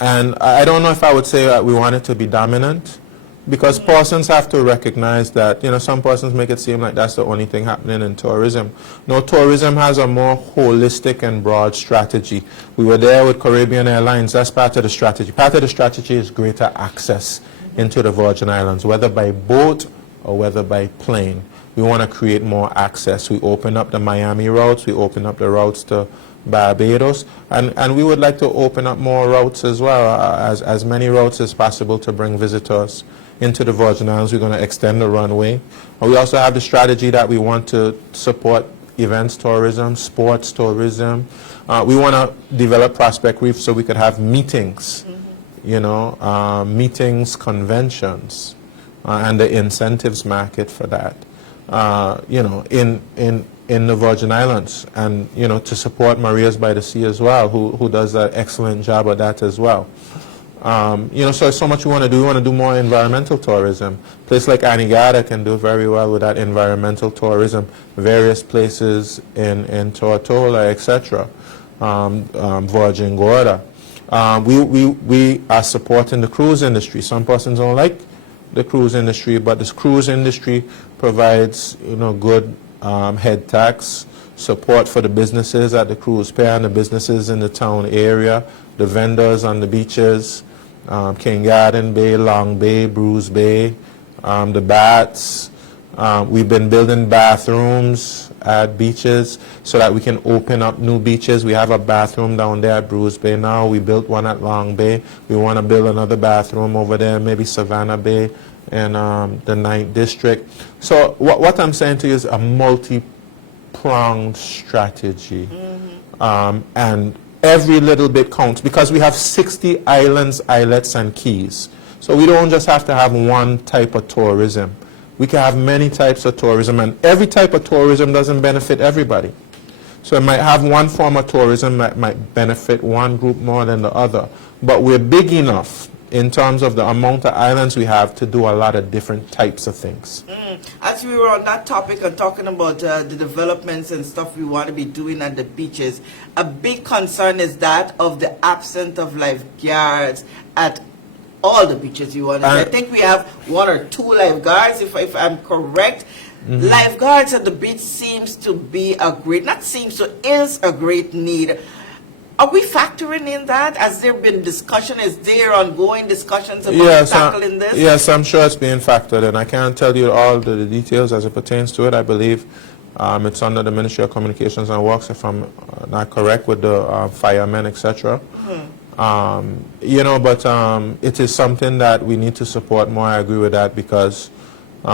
And I don't know if I would say that we want it to be dominant, because persons have to recognize that, some persons make it seem like that's the only thing happening in tourism. No, tourism has a more holistic and broad strategy. We were there with Caribbean Airlines. That's part of the strategy. Part of the strategy is greater access into the Virgin Islands, whether by boat or whether by plane. We want to create more access. We open up the Miami routes. We open up the routes to Barbados. And we would like to open up more routes as well, as many routes as possible to bring visitors into the Virgin Islands. We're going to extend the runway. We also have the strategy that we want to support events tourism, sports tourism. We want to develop Prospect Reef so we could have meetings, meetings, conventions, and the incentives market for that. In in the Virgin Islands, and to support Maria's by the Sea as well, who does an excellent job at that as well. So there's so much we want to do. We want to do more environmental tourism. A place like Anegada can do very well with that environmental tourism. Various places in Tortola, etc. Virgin Gorda. We are supporting the cruise industry. Some persons don't like the cruise industry, but this cruise industry provides good head tax support for the businesses at the cruise pier and the businesses in the town area, the vendors on the beaches, King Garden Bay, Long Bay, Bruce Bay, the bats. We've been building bathrooms at beaches so that we can open up new beaches. We have a bathroom down there at Bruce Bay now. We built one at Long Bay. We want to build another bathroom over there, maybe Savannah Bay in the 9th District. So what I'm saying to you is a multi-pronged strategy. And every little bit counts because we have 60 islands, islets, and keys. So we don't just have to have one type of tourism. We can have many types of tourism, and every type of tourism doesn't benefit everybody. So it might have one form of tourism that might benefit one group more than the other. But we're big enough in terms of the amount of islands we have to do a lot of different types of things. As we were on that topic and talking about the developments and stuff we want to be doing at the beaches, a big concern is that of the absence of lifeguards at all the beaches you want to I think we have 1 or 2 lifeguards, if I'm correct. Lifeguards at the beach seems to be is a great need. Are we factoring in that? Has there been discussion? Is there ongoing discussions about tackling this? Yes, I'm sure it's being factored in. I can't tell you all the details as it pertains to it. I believe it's under the Ministry of Communications and Works, if I'm not correct, with the firemen, etc. But it is something that we need to support more. I agree with that because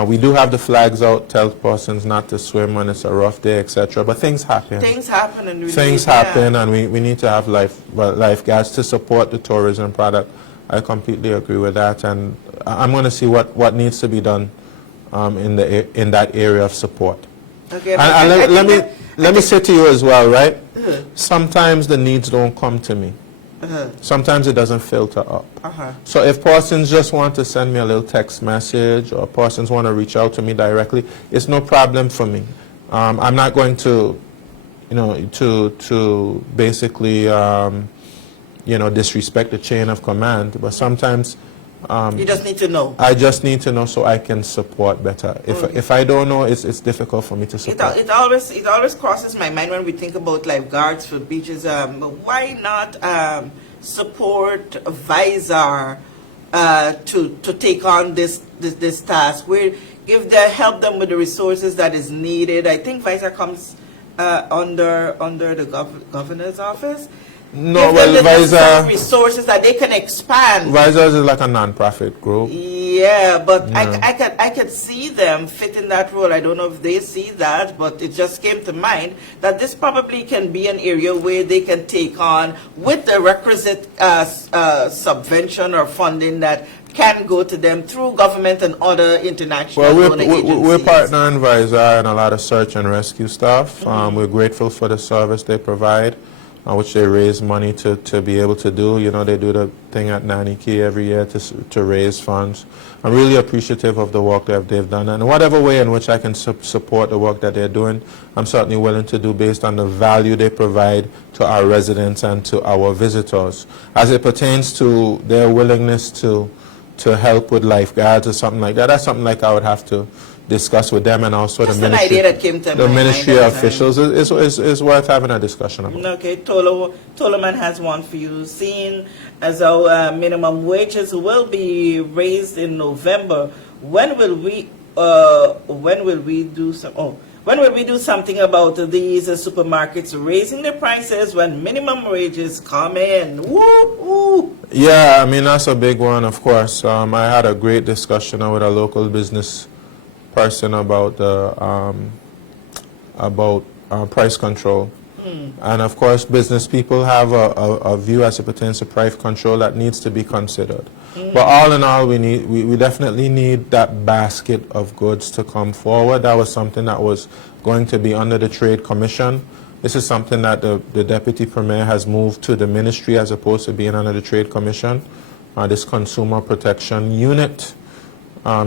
we do have the flags out, tell persons not to swim when it's a rough day, etc. But things happen. Things happen, and we need to have lifeguards to support the tourism product. I completely agree with that, and I'm going to see what needs to be done in that area of support. Okay. And let me say to you as well, right? Sometimes the needs don't come to me. Sometimes it doesn't filter up. So if persons just want to send me a little text message or persons want to reach out to me directly, it's no problem for me. I'm not going to, to basically, disrespect the chain of command. But sometimes you just need to know. I just need to know so I can support better. If I don't know, it's difficult for me to support. It always crosses my mind when we think about lifeguards for beaches. Why not support Visor to take on this task? Help them with the resources that is needed. I think Visor comes under the governor's office. No, well, Visor resources that they can expand. Visor is like a non-profit group. Yeah, but I could see them fit in that role. I don't know if they see that, but it just came to mind that this probably can be an area where they can take on with the requisite subvention or funding that can go to them through government and other international agencies. We're partnering Visor and a lot of search and rescue stuff. We're grateful for the service they provide, which they raise money to be able to do. They do the thing at Nanny Key every year to raise funds. I'm really appreciative of the work that they've done, and whatever way in which I can support the work that they're doing, I'm certainly willing to do based on the value they provide to our residents and to our visitors. As it pertains to their willingness to help with lifeguards or something like that, that's something like I would have to discuss with them, and also just the ministry. An idea that came to the ministry officials is worth having a discussion about. Okay, Toloman has one for you. Seeing as our minimum wages will be raised in November, when will we do something about these supermarkets raising their prices when minimum wages come in? Woo! Yeah, I mean that's a big one, of course. I had a great discussion with a local business person about price control, and of course business people have a view as it pertains to price control that needs to be considered. But all in all, we definitely need that basket of goods to come forward. That was something that was going to be under the Trade Commission. This is something that the Deputy Premier has moved to the Ministry as opposed to being under the Trade Commission, this Consumer Protection Unit.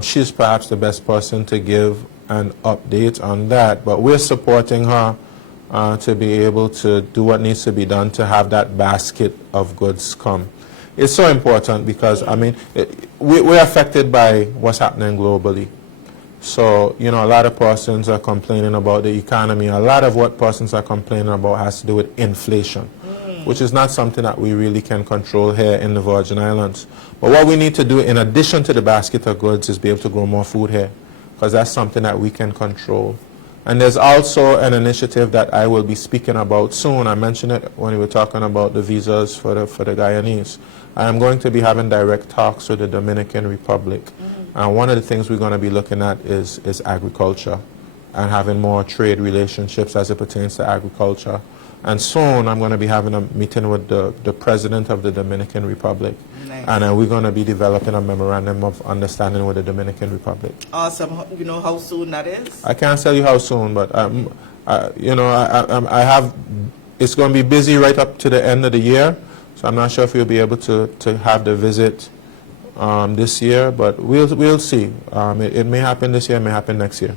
She's perhaps the best person to give an update on that, but we're supporting her to be able to do what needs to be done to have that basket of goods come. It's so important because, I mean, we're affected by what's happening globally. So, you know, a lot of persons are complaining about the economy. A lot of what persons are complaining about has to do with inflation, which is not something that we really can control here in the Virgin Islands. But what we need to do in addition to the basket of goods is be able to grow more food here, because that's something that we can control. And there's also an initiative that I will be speaking about soon. I mentioned it when we were talking about the visas for the Guyanese. I am going to be having direct talks with the Dominican Republic. And one of the things we're going to be looking at is agriculture and having more trade relationships as it pertains to agriculture. And soon I'm going to be having a meeting with the President of the Dominican Republic. Nice. And we're going to be developing a memorandum of understanding with the Dominican Republic. Awesome. You know how soon that is? I can't tell you how soon, but you know, I have. It's going to be busy right up to the end of the year, so I'm not sure if we'll be able to have the visit this year, but we'll see. It may happen this year, it may happen next year.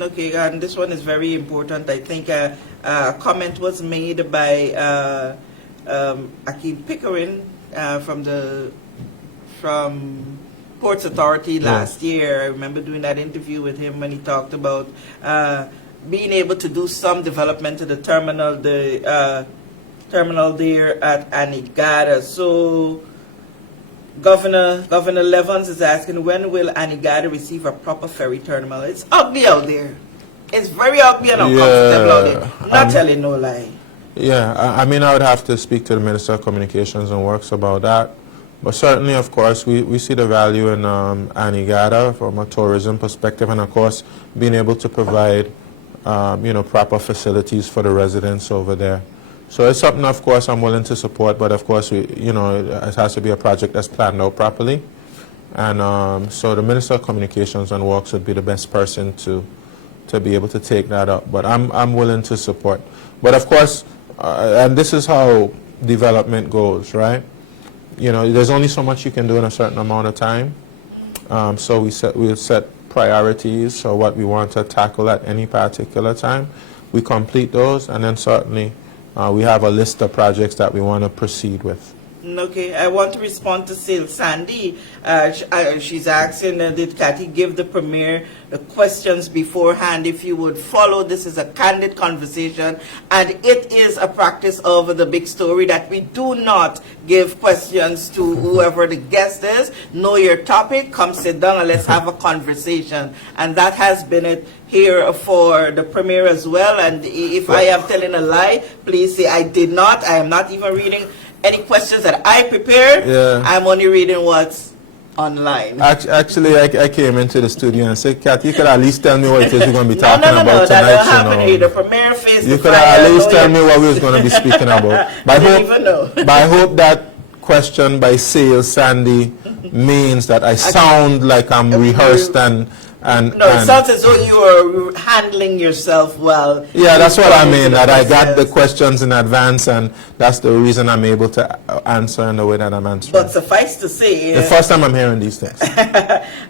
Okay, and this one is very important. I think a comment was made by Akeem Pickering from Ports Authority last year. I remember doing that interview with him when he talked about being able to do some development to the terminal there at Anegada. So Governor Levens is asking, when will Anegada receive a proper ferry terminal? It's ugly out there. It's very ugly and uncomfortable out there. I'm not telling no lie. Yeah, I mean, I would have to speak to the Minister of Communications and Works about that. But certainly, of course, we see the value in Anegada from a tourism perspective, and of course, being able to provide, you know, proper facilities for the residents over there. So it's something, of course, I'm willing to support, but of course, you know, it has to be a project that's planned out properly. And so the Minister of Communications and Works would be the best person to be able to take that up. But I'm willing to support. But of course, and this is how development goes, right? You know, there's only so much you can do in a certain amount of time. So we'll set priorities for what we want to tackle at any particular time. We complete those, and then certainly we have a list of projects that we want to proceed with. Okay, I want to respond to Sil Sandy. She's asking, did Cathy give the Premier the questions beforehand? If you would follow, this is a candid conversation, and it is a practice of the big story that we do not give questions to whoever the guest is. Know your topic, come sit down and let's have a conversation. And that has been it here for the Premier as well. And if I am telling a lie, please say I did not. I am not even reading any questions that I prepared. Yeah. I'm only reading what's online. Actually, I came into the studio and said, Kat, you could at least tell me what it is we're going to be talking about that tonight. don't happen here. The Premier face you could at least tell me what we was going to be speaking about. But I hope that question by Sale Sandy means that I sound like I'm rehearsed and it sounds as though you are handling yourself well. Yeah, that's what I mean, that I got the questions in advance, and that's the reason I'm able to answer in the way that I'm answering. But suffice to say, the first time I'm hearing these things.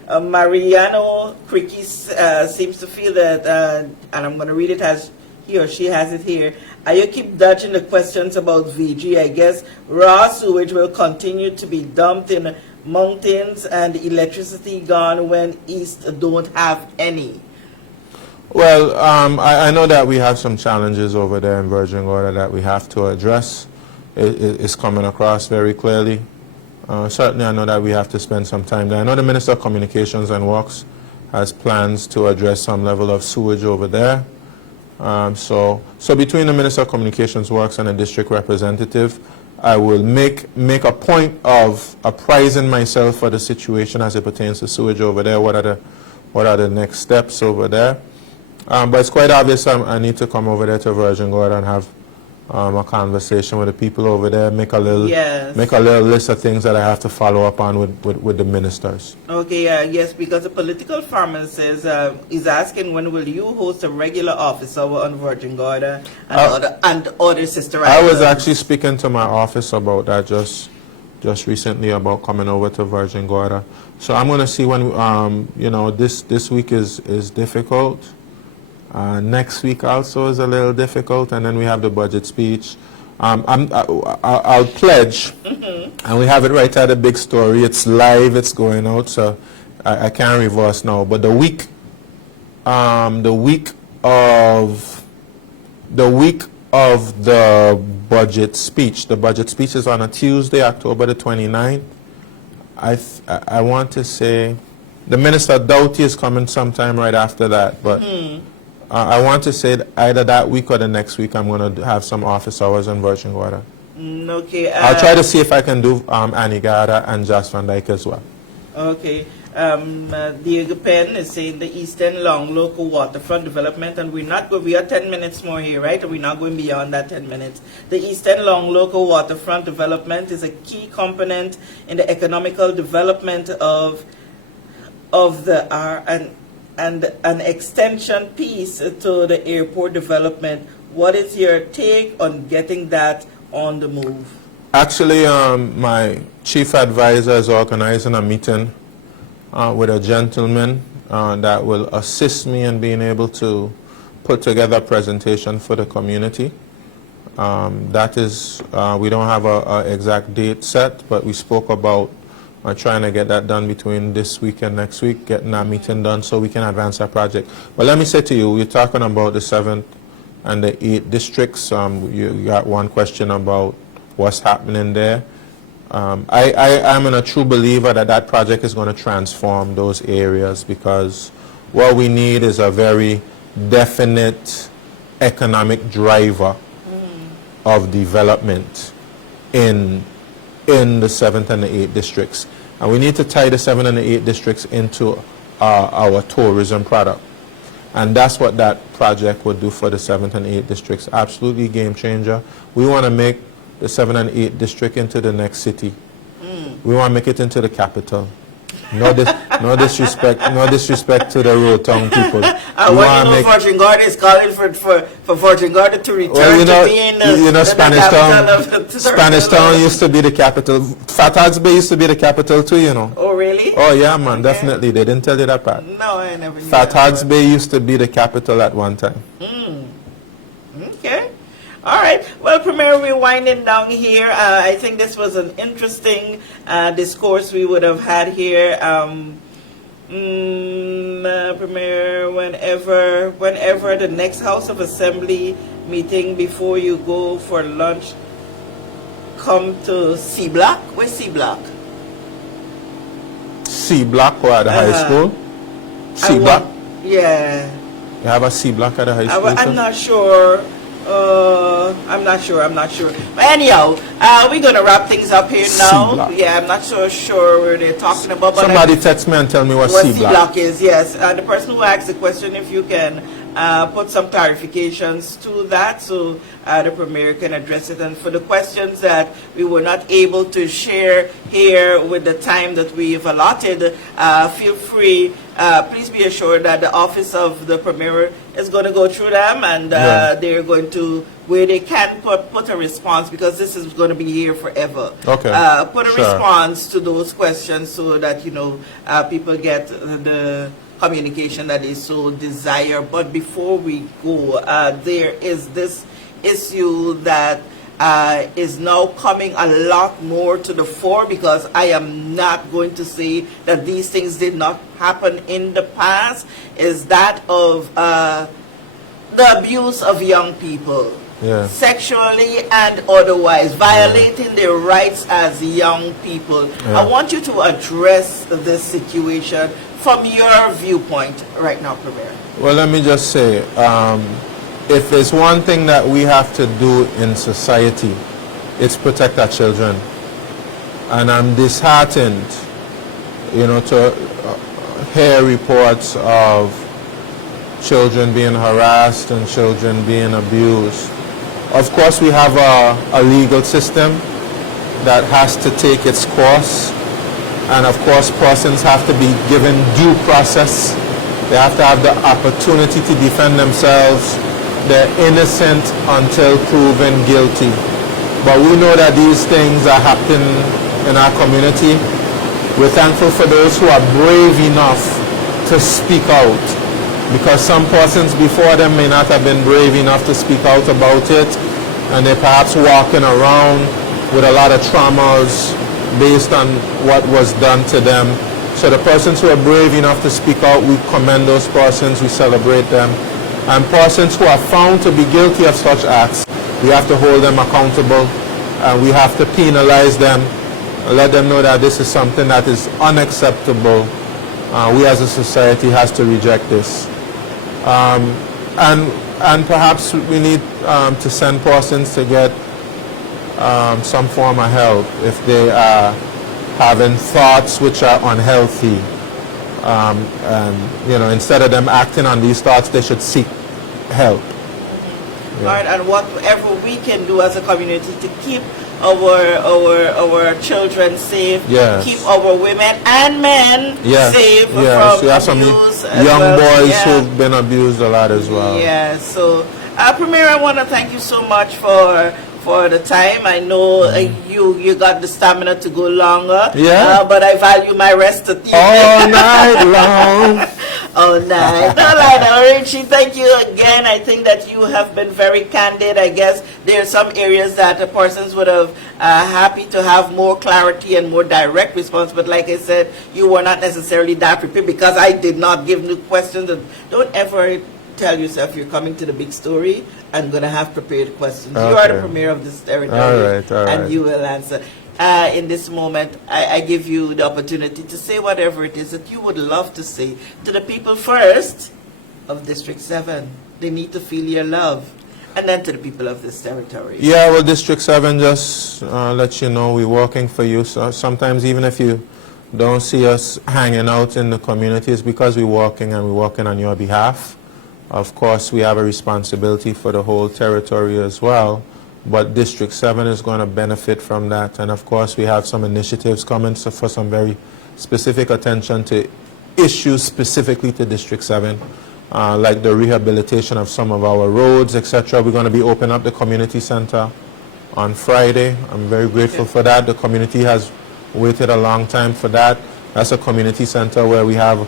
Mariano Cricky seems to feel that, and I'm going to read it as he or she has it here. You keep dodging the questions about VG. I guess raw sewage will continue to be dumped in mountains and electricity gone when East don't have any. Well, I know that we have some challenges over there in Virgin Gorda that we have to address. It's coming across very clearly. Certainly I know that we have to spend some time there. I know the Minister of Communications and Works has plans to address some level of sewage over there. So between the Minister of Communications Works and the district representative, I will make a point of apprising myself for the situation as it pertains to sewage over there. What are the next steps over there? But it's quite obvious I need to come over there to Virgin Gorda and have a conversation with the people over there, make a little Yes. list of things that I have to follow up on with the ministers. Okay, yes, because the political pharmacist is asking when will you host a regular office hour on Virgin Gorda and other sister I was islands? actually speaking to my office about that just recently, about coming over to Virgin Gorda. So I'm going to see when, this week is difficult. Next week also is a little difficult, and then we have the budget speech. I'll pledge, and we have it right at the big story. It's live, it's going out, so I can't reverse now. But the week of the budget speech. The budget speech is on a Tuesday, October the 29th. I want to say the Minister Doughty is coming sometime right after that, but I want to say either that week or the next week I'm going to have some office hours in Virgin Gorda. Okay. I'll try to see if I can do Anigada and Jas Van Dyke as well. Okay. Diego Penn is saying the Eastern Long Local Waterfront Development, and we are 10 minutes more here, right? We're not going beyond that 10 minutes. The Eastern Long Local Waterfront Development is a key component in the economical development of the and an extension piece to the airport development. What is your take on getting that on the move? Actually, my chief advisor is organizing a meeting with a gentleman that will assist me in being able to put together a presentation for the community. That is, we don't have an exact date set, but we spoke about trying to get that done between this week and next week, getting that meeting done so we can advance our project. But let me say to you, we're talking about the 7th and the 8th districts. You got one question about what's happening there. I'm a true believer that that project is going to transform those areas, because what we need is a very definite economic driver of development in the 7th and the 8th districts. And we need to tie the 7th and the 8th districts into our tourism product. And that's what that project would do for the 7th and 8th districts. Absolutely game changer. We want to make the 7th and 8th district into the next city. We want to make it into the capital. No disrespect to the road town people. Virgin Gorda is calling for Virgin Gorda to return to being the capital of the Spanish Town used to be the capital. Fatags Bay used to be the capital too, you know. Oh, really? Oh, yeah, man, definitely. They didn't tell you that part. No, I never knew Fatags Bay used to be the capital at one time. Okay. All right. Well, Premier, we're winding down here. I think this was an interesting discourse we would have had here. Premier, whenever the next House of Assembly meeting, before you go for lunch, come to C Block. Where's C Block? C Block or at the high school? C Block? Yeah. You have a C Block at the high school? I'm not sure. I'm not sure. But anyhow, we're going to wrap things up here now. C-block. Yeah, I'm not so sure where they're talking about. But somebody text me and tell me what C-block is, yes. The person who asked the question, if you can put some clarifications to that so the Premier can address it. And for the questions that we were not able to share here with the time that we've allotted, feel free. Please be assured that the Office of the Premier is going to go through them, and they're going to, where they can put a response, because this is going to be here forever. Okay. Put a response to those questions so that, people get the communication that they so desire. But before we go, there is this issue that is now coming a lot more to the fore, because I am not going to say that these things did not happen in the past, is that of the abuse of young people, sexually and otherwise, violating their rights as young people. I want you to address this situation from your viewpoint right now, Premier. Well, let me just say, if there's one thing that we have to do in society, it's protect our children. And I'm disheartened, to hear reports of children being harassed and children being abused. Of course, we have a legal system that has to take its course. And of course, persons have to be given due process. They have to have the opportunity to defend themselves. They're innocent until proven guilty. But we know that these things are happening in our community. We're thankful for those who are brave enough to speak out, because some persons before them may not have been brave enough to speak out about it, and they're perhaps walking around with a lot of traumas based on what was done to them. So the persons who are brave enough to speak out, we commend those persons, we celebrate them. And persons who are found to be guilty of such acts, we have to hold them accountable, and we have to penalize them and let them know that this is something that is unacceptable. We as a society has to reject this. And perhaps we need to send persons to get some form of help if they are having thoughts which are unhealthy. And, you know, instead of them acting on these thoughts, they should seek help. Yeah. Right, and whatever we can do as a community to keep our children safe, yes. keep our women and men yes. safe yes. from yes. abuse. Young boys yeah. who've been abused a lot as well. Yeah, so Premier, I want to thank you so much for the time. I know you got the stamina to go longer. Yeah. But I value my rest at the all night long. All night. All right, Richie, thank you again. I think that you have been very candid. I guess there are some areas that the persons would have happy to have more clarity and more direct response. But like I said, you were not necessarily that prepared because I did not give new questions. Don't ever tell yourself you're coming to the big story and going to have prepared questions. Okay. You are the premier of this territory, all right. and you will answer. In this moment, I give you the opportunity to say whatever it is that you would love to say to the people first of District 7. They need to feel your love. And then to the people of this territory. Yeah, well, District 7 just lets you know we're working for you. So sometimes even if you don't see us hanging out in the community, it's because we're working and we're working on your behalf. Of course, we have a responsibility for the whole territory as well. But District 7 is going to benefit from that. And of course, we have some initiatives coming for some very specific attention to issues specifically to District 7, like the rehabilitation of some of our roads, etc. We're going to be opening up the community center on Friday. I'm very grateful for that. The community has waited a long time for that. That's a community center where we have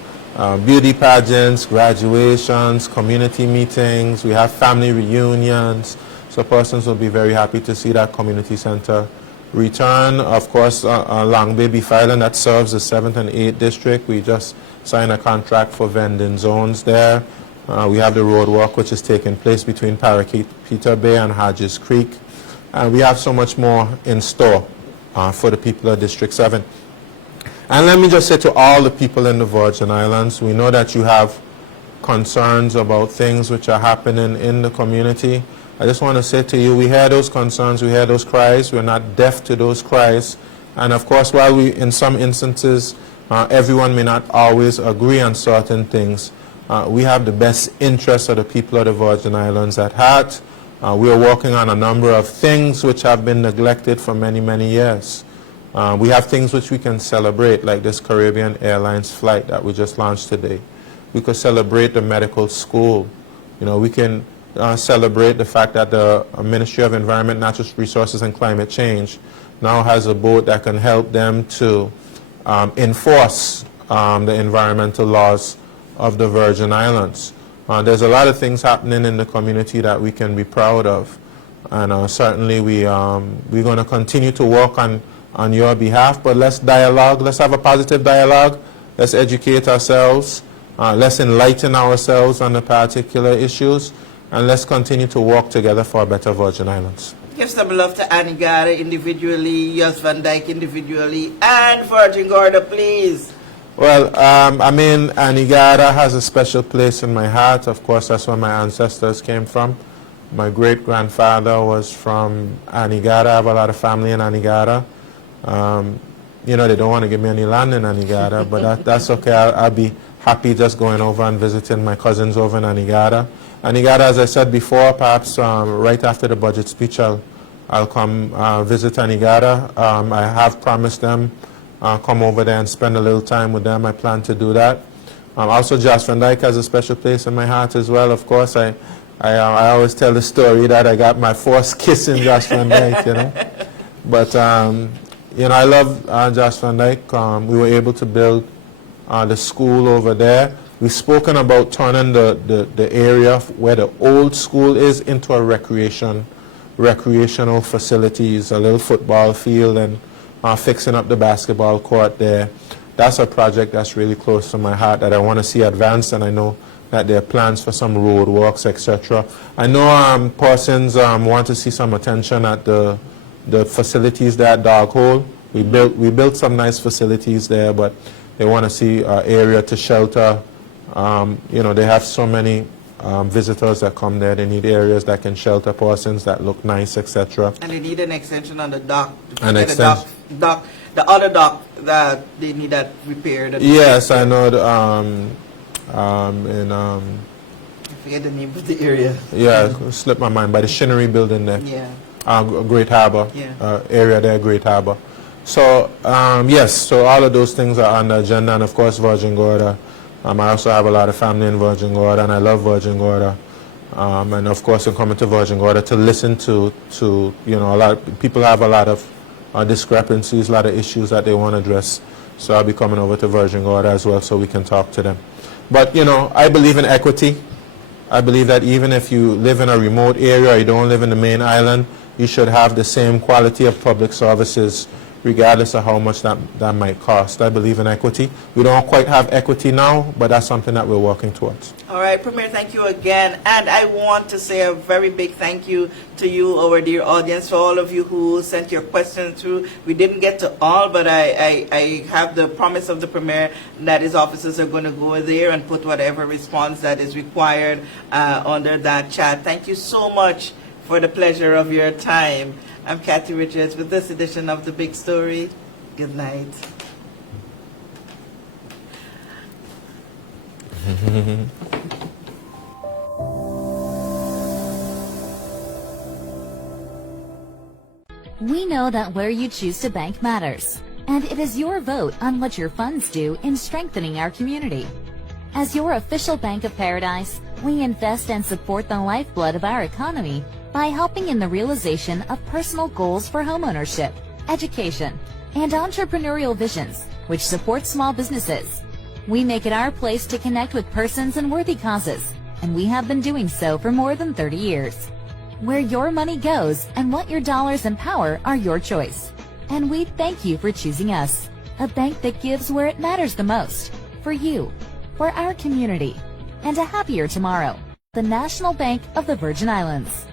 beauty pageants, graduations, community meetings. We have family reunions. So persons will be very happy to see that community center return. Of course, Long Bay Beef Island, that serves the 7th and 8th district. We just signed a contract for vending zones there. We have the road walk, which is taking place between Parakeet, Peter Bay and Hodges Creek. And we have so much more in store for the people of District 7. And let me just say to all the people in the Virgin Islands, we know that you have concerns about things which are happening in the community. I just want to say to you, we hear those concerns, we hear those cries, we're not deaf to those cries. And of course, while we, in some instances, everyone may not always agree on certain things, we have the best interests of the people of the Virgin Islands at heart. We are working on a number of things which have been neglected for many, many years. We have things which we can celebrate, like this Caribbean Airlines flight that we just launched today. We could celebrate the medical school. You know, we can celebrate the fact that the Ministry of Environment, Natural Resources and Climate Change now has a boat that can help them to enforce the environmental laws of the Virgin Islands. There's a lot of things happening in the community that we can be proud of. And certainly we're going to continue to work on your behalf, but let's dialogue, let's have a positive dialogue, let's educate ourselves, let's enlighten ourselves on the particular issues, and let's continue to work together for a better Virgin Islands. Give some love to Annie Gara individually, Jos Van Dyke individually, and Virgin Gorda, please. Well, I mean, Annie Gara has a special place in my heart. Of course, that's where my ancestors came from. My great-grandfather was from Annie Gara. I have a lot of family in Annie Gara. you know, they don't want to give me any land in Anegada, but that's okay. I'll be happy just going over and visiting my cousins over in Anegada. Anegada, as I said before, perhaps right after the budget speech, I'll come visit Anegada. I have promised them come over there and spend a little time with them. I plan to do that. Also, Josh Van Dyke has a special place in my heart as well. Of course, I always tell the story that I got my first kiss in Josh Van Dyke, you know. But, you know, I love Josh Van Dyke. We were able to build the school over there. We've spoken about turning the area where the old school is into a recreational facilities, a little football field, and fixing up the basketball court there. That's a project that's really close to my heart that I want to see advanced, and I know that there are plans for some road works, etc. I know persons want to see some attention at the facilities there at Dog Hole. We built some nice facilities there, but they want to see an area to shelter. You know, they have so many visitors that come there. They need areas that can shelter persons that look nice, etc. And they need an extension on the dock. An extension. The other dock that they need that repaired. Yes, I know. I forget the name of the area. Yeah, slipped my mind, by the Shinnery building there. Yeah. Great Harbor area there, Great Harbor. So yes, so all of those things are on the agenda, and of course Virgin Gorda. I also have a lot of family in Virgin Gorda, and I love Virgin Gorda. And of course, I'm coming to Virgin Gorda to listen to you know, a lot of people have a lot of discrepancies, a lot of issues that they want to address. So I'll be coming over to Virgin Gorda as well, so we can talk to them. But you know, I believe in equity. I believe that even if you live in a remote area or you don't live in the main island, you should have the same quality of public services, regardless of how much that might cost. I believe in equity. We don't quite have equity now, but that's something that we're working towards. All right, Premier, thank you again. And I want to say a very big thank you to you, our dear audience, for all of you who sent your questions through. We didn't get to all, but I have the promise of the Premier that his officers are going to go there and put whatever response that is required under that chat. Thank you so much for the pleasure of your time. I'm Kathy Richards with this edition of The Big Story. Good night. We know that where you choose to bank matters, and it is your vote on what your funds do in strengthening our community. As your official Bank of Paradise, we invest and support the lifeblood of our economy by helping in the realization of personal goals for homeownership, education, and entrepreneurial visions, which support small businesses. We make it our place to connect with persons and worthy causes, and we have been doing so for more than 30 years. Where your money goes and what your dollars empower are your choice. And we thank you for choosing us, a bank that gives where it matters the most, for you, for our community, and a happier tomorrow. The National Bank of the Virgin Islands.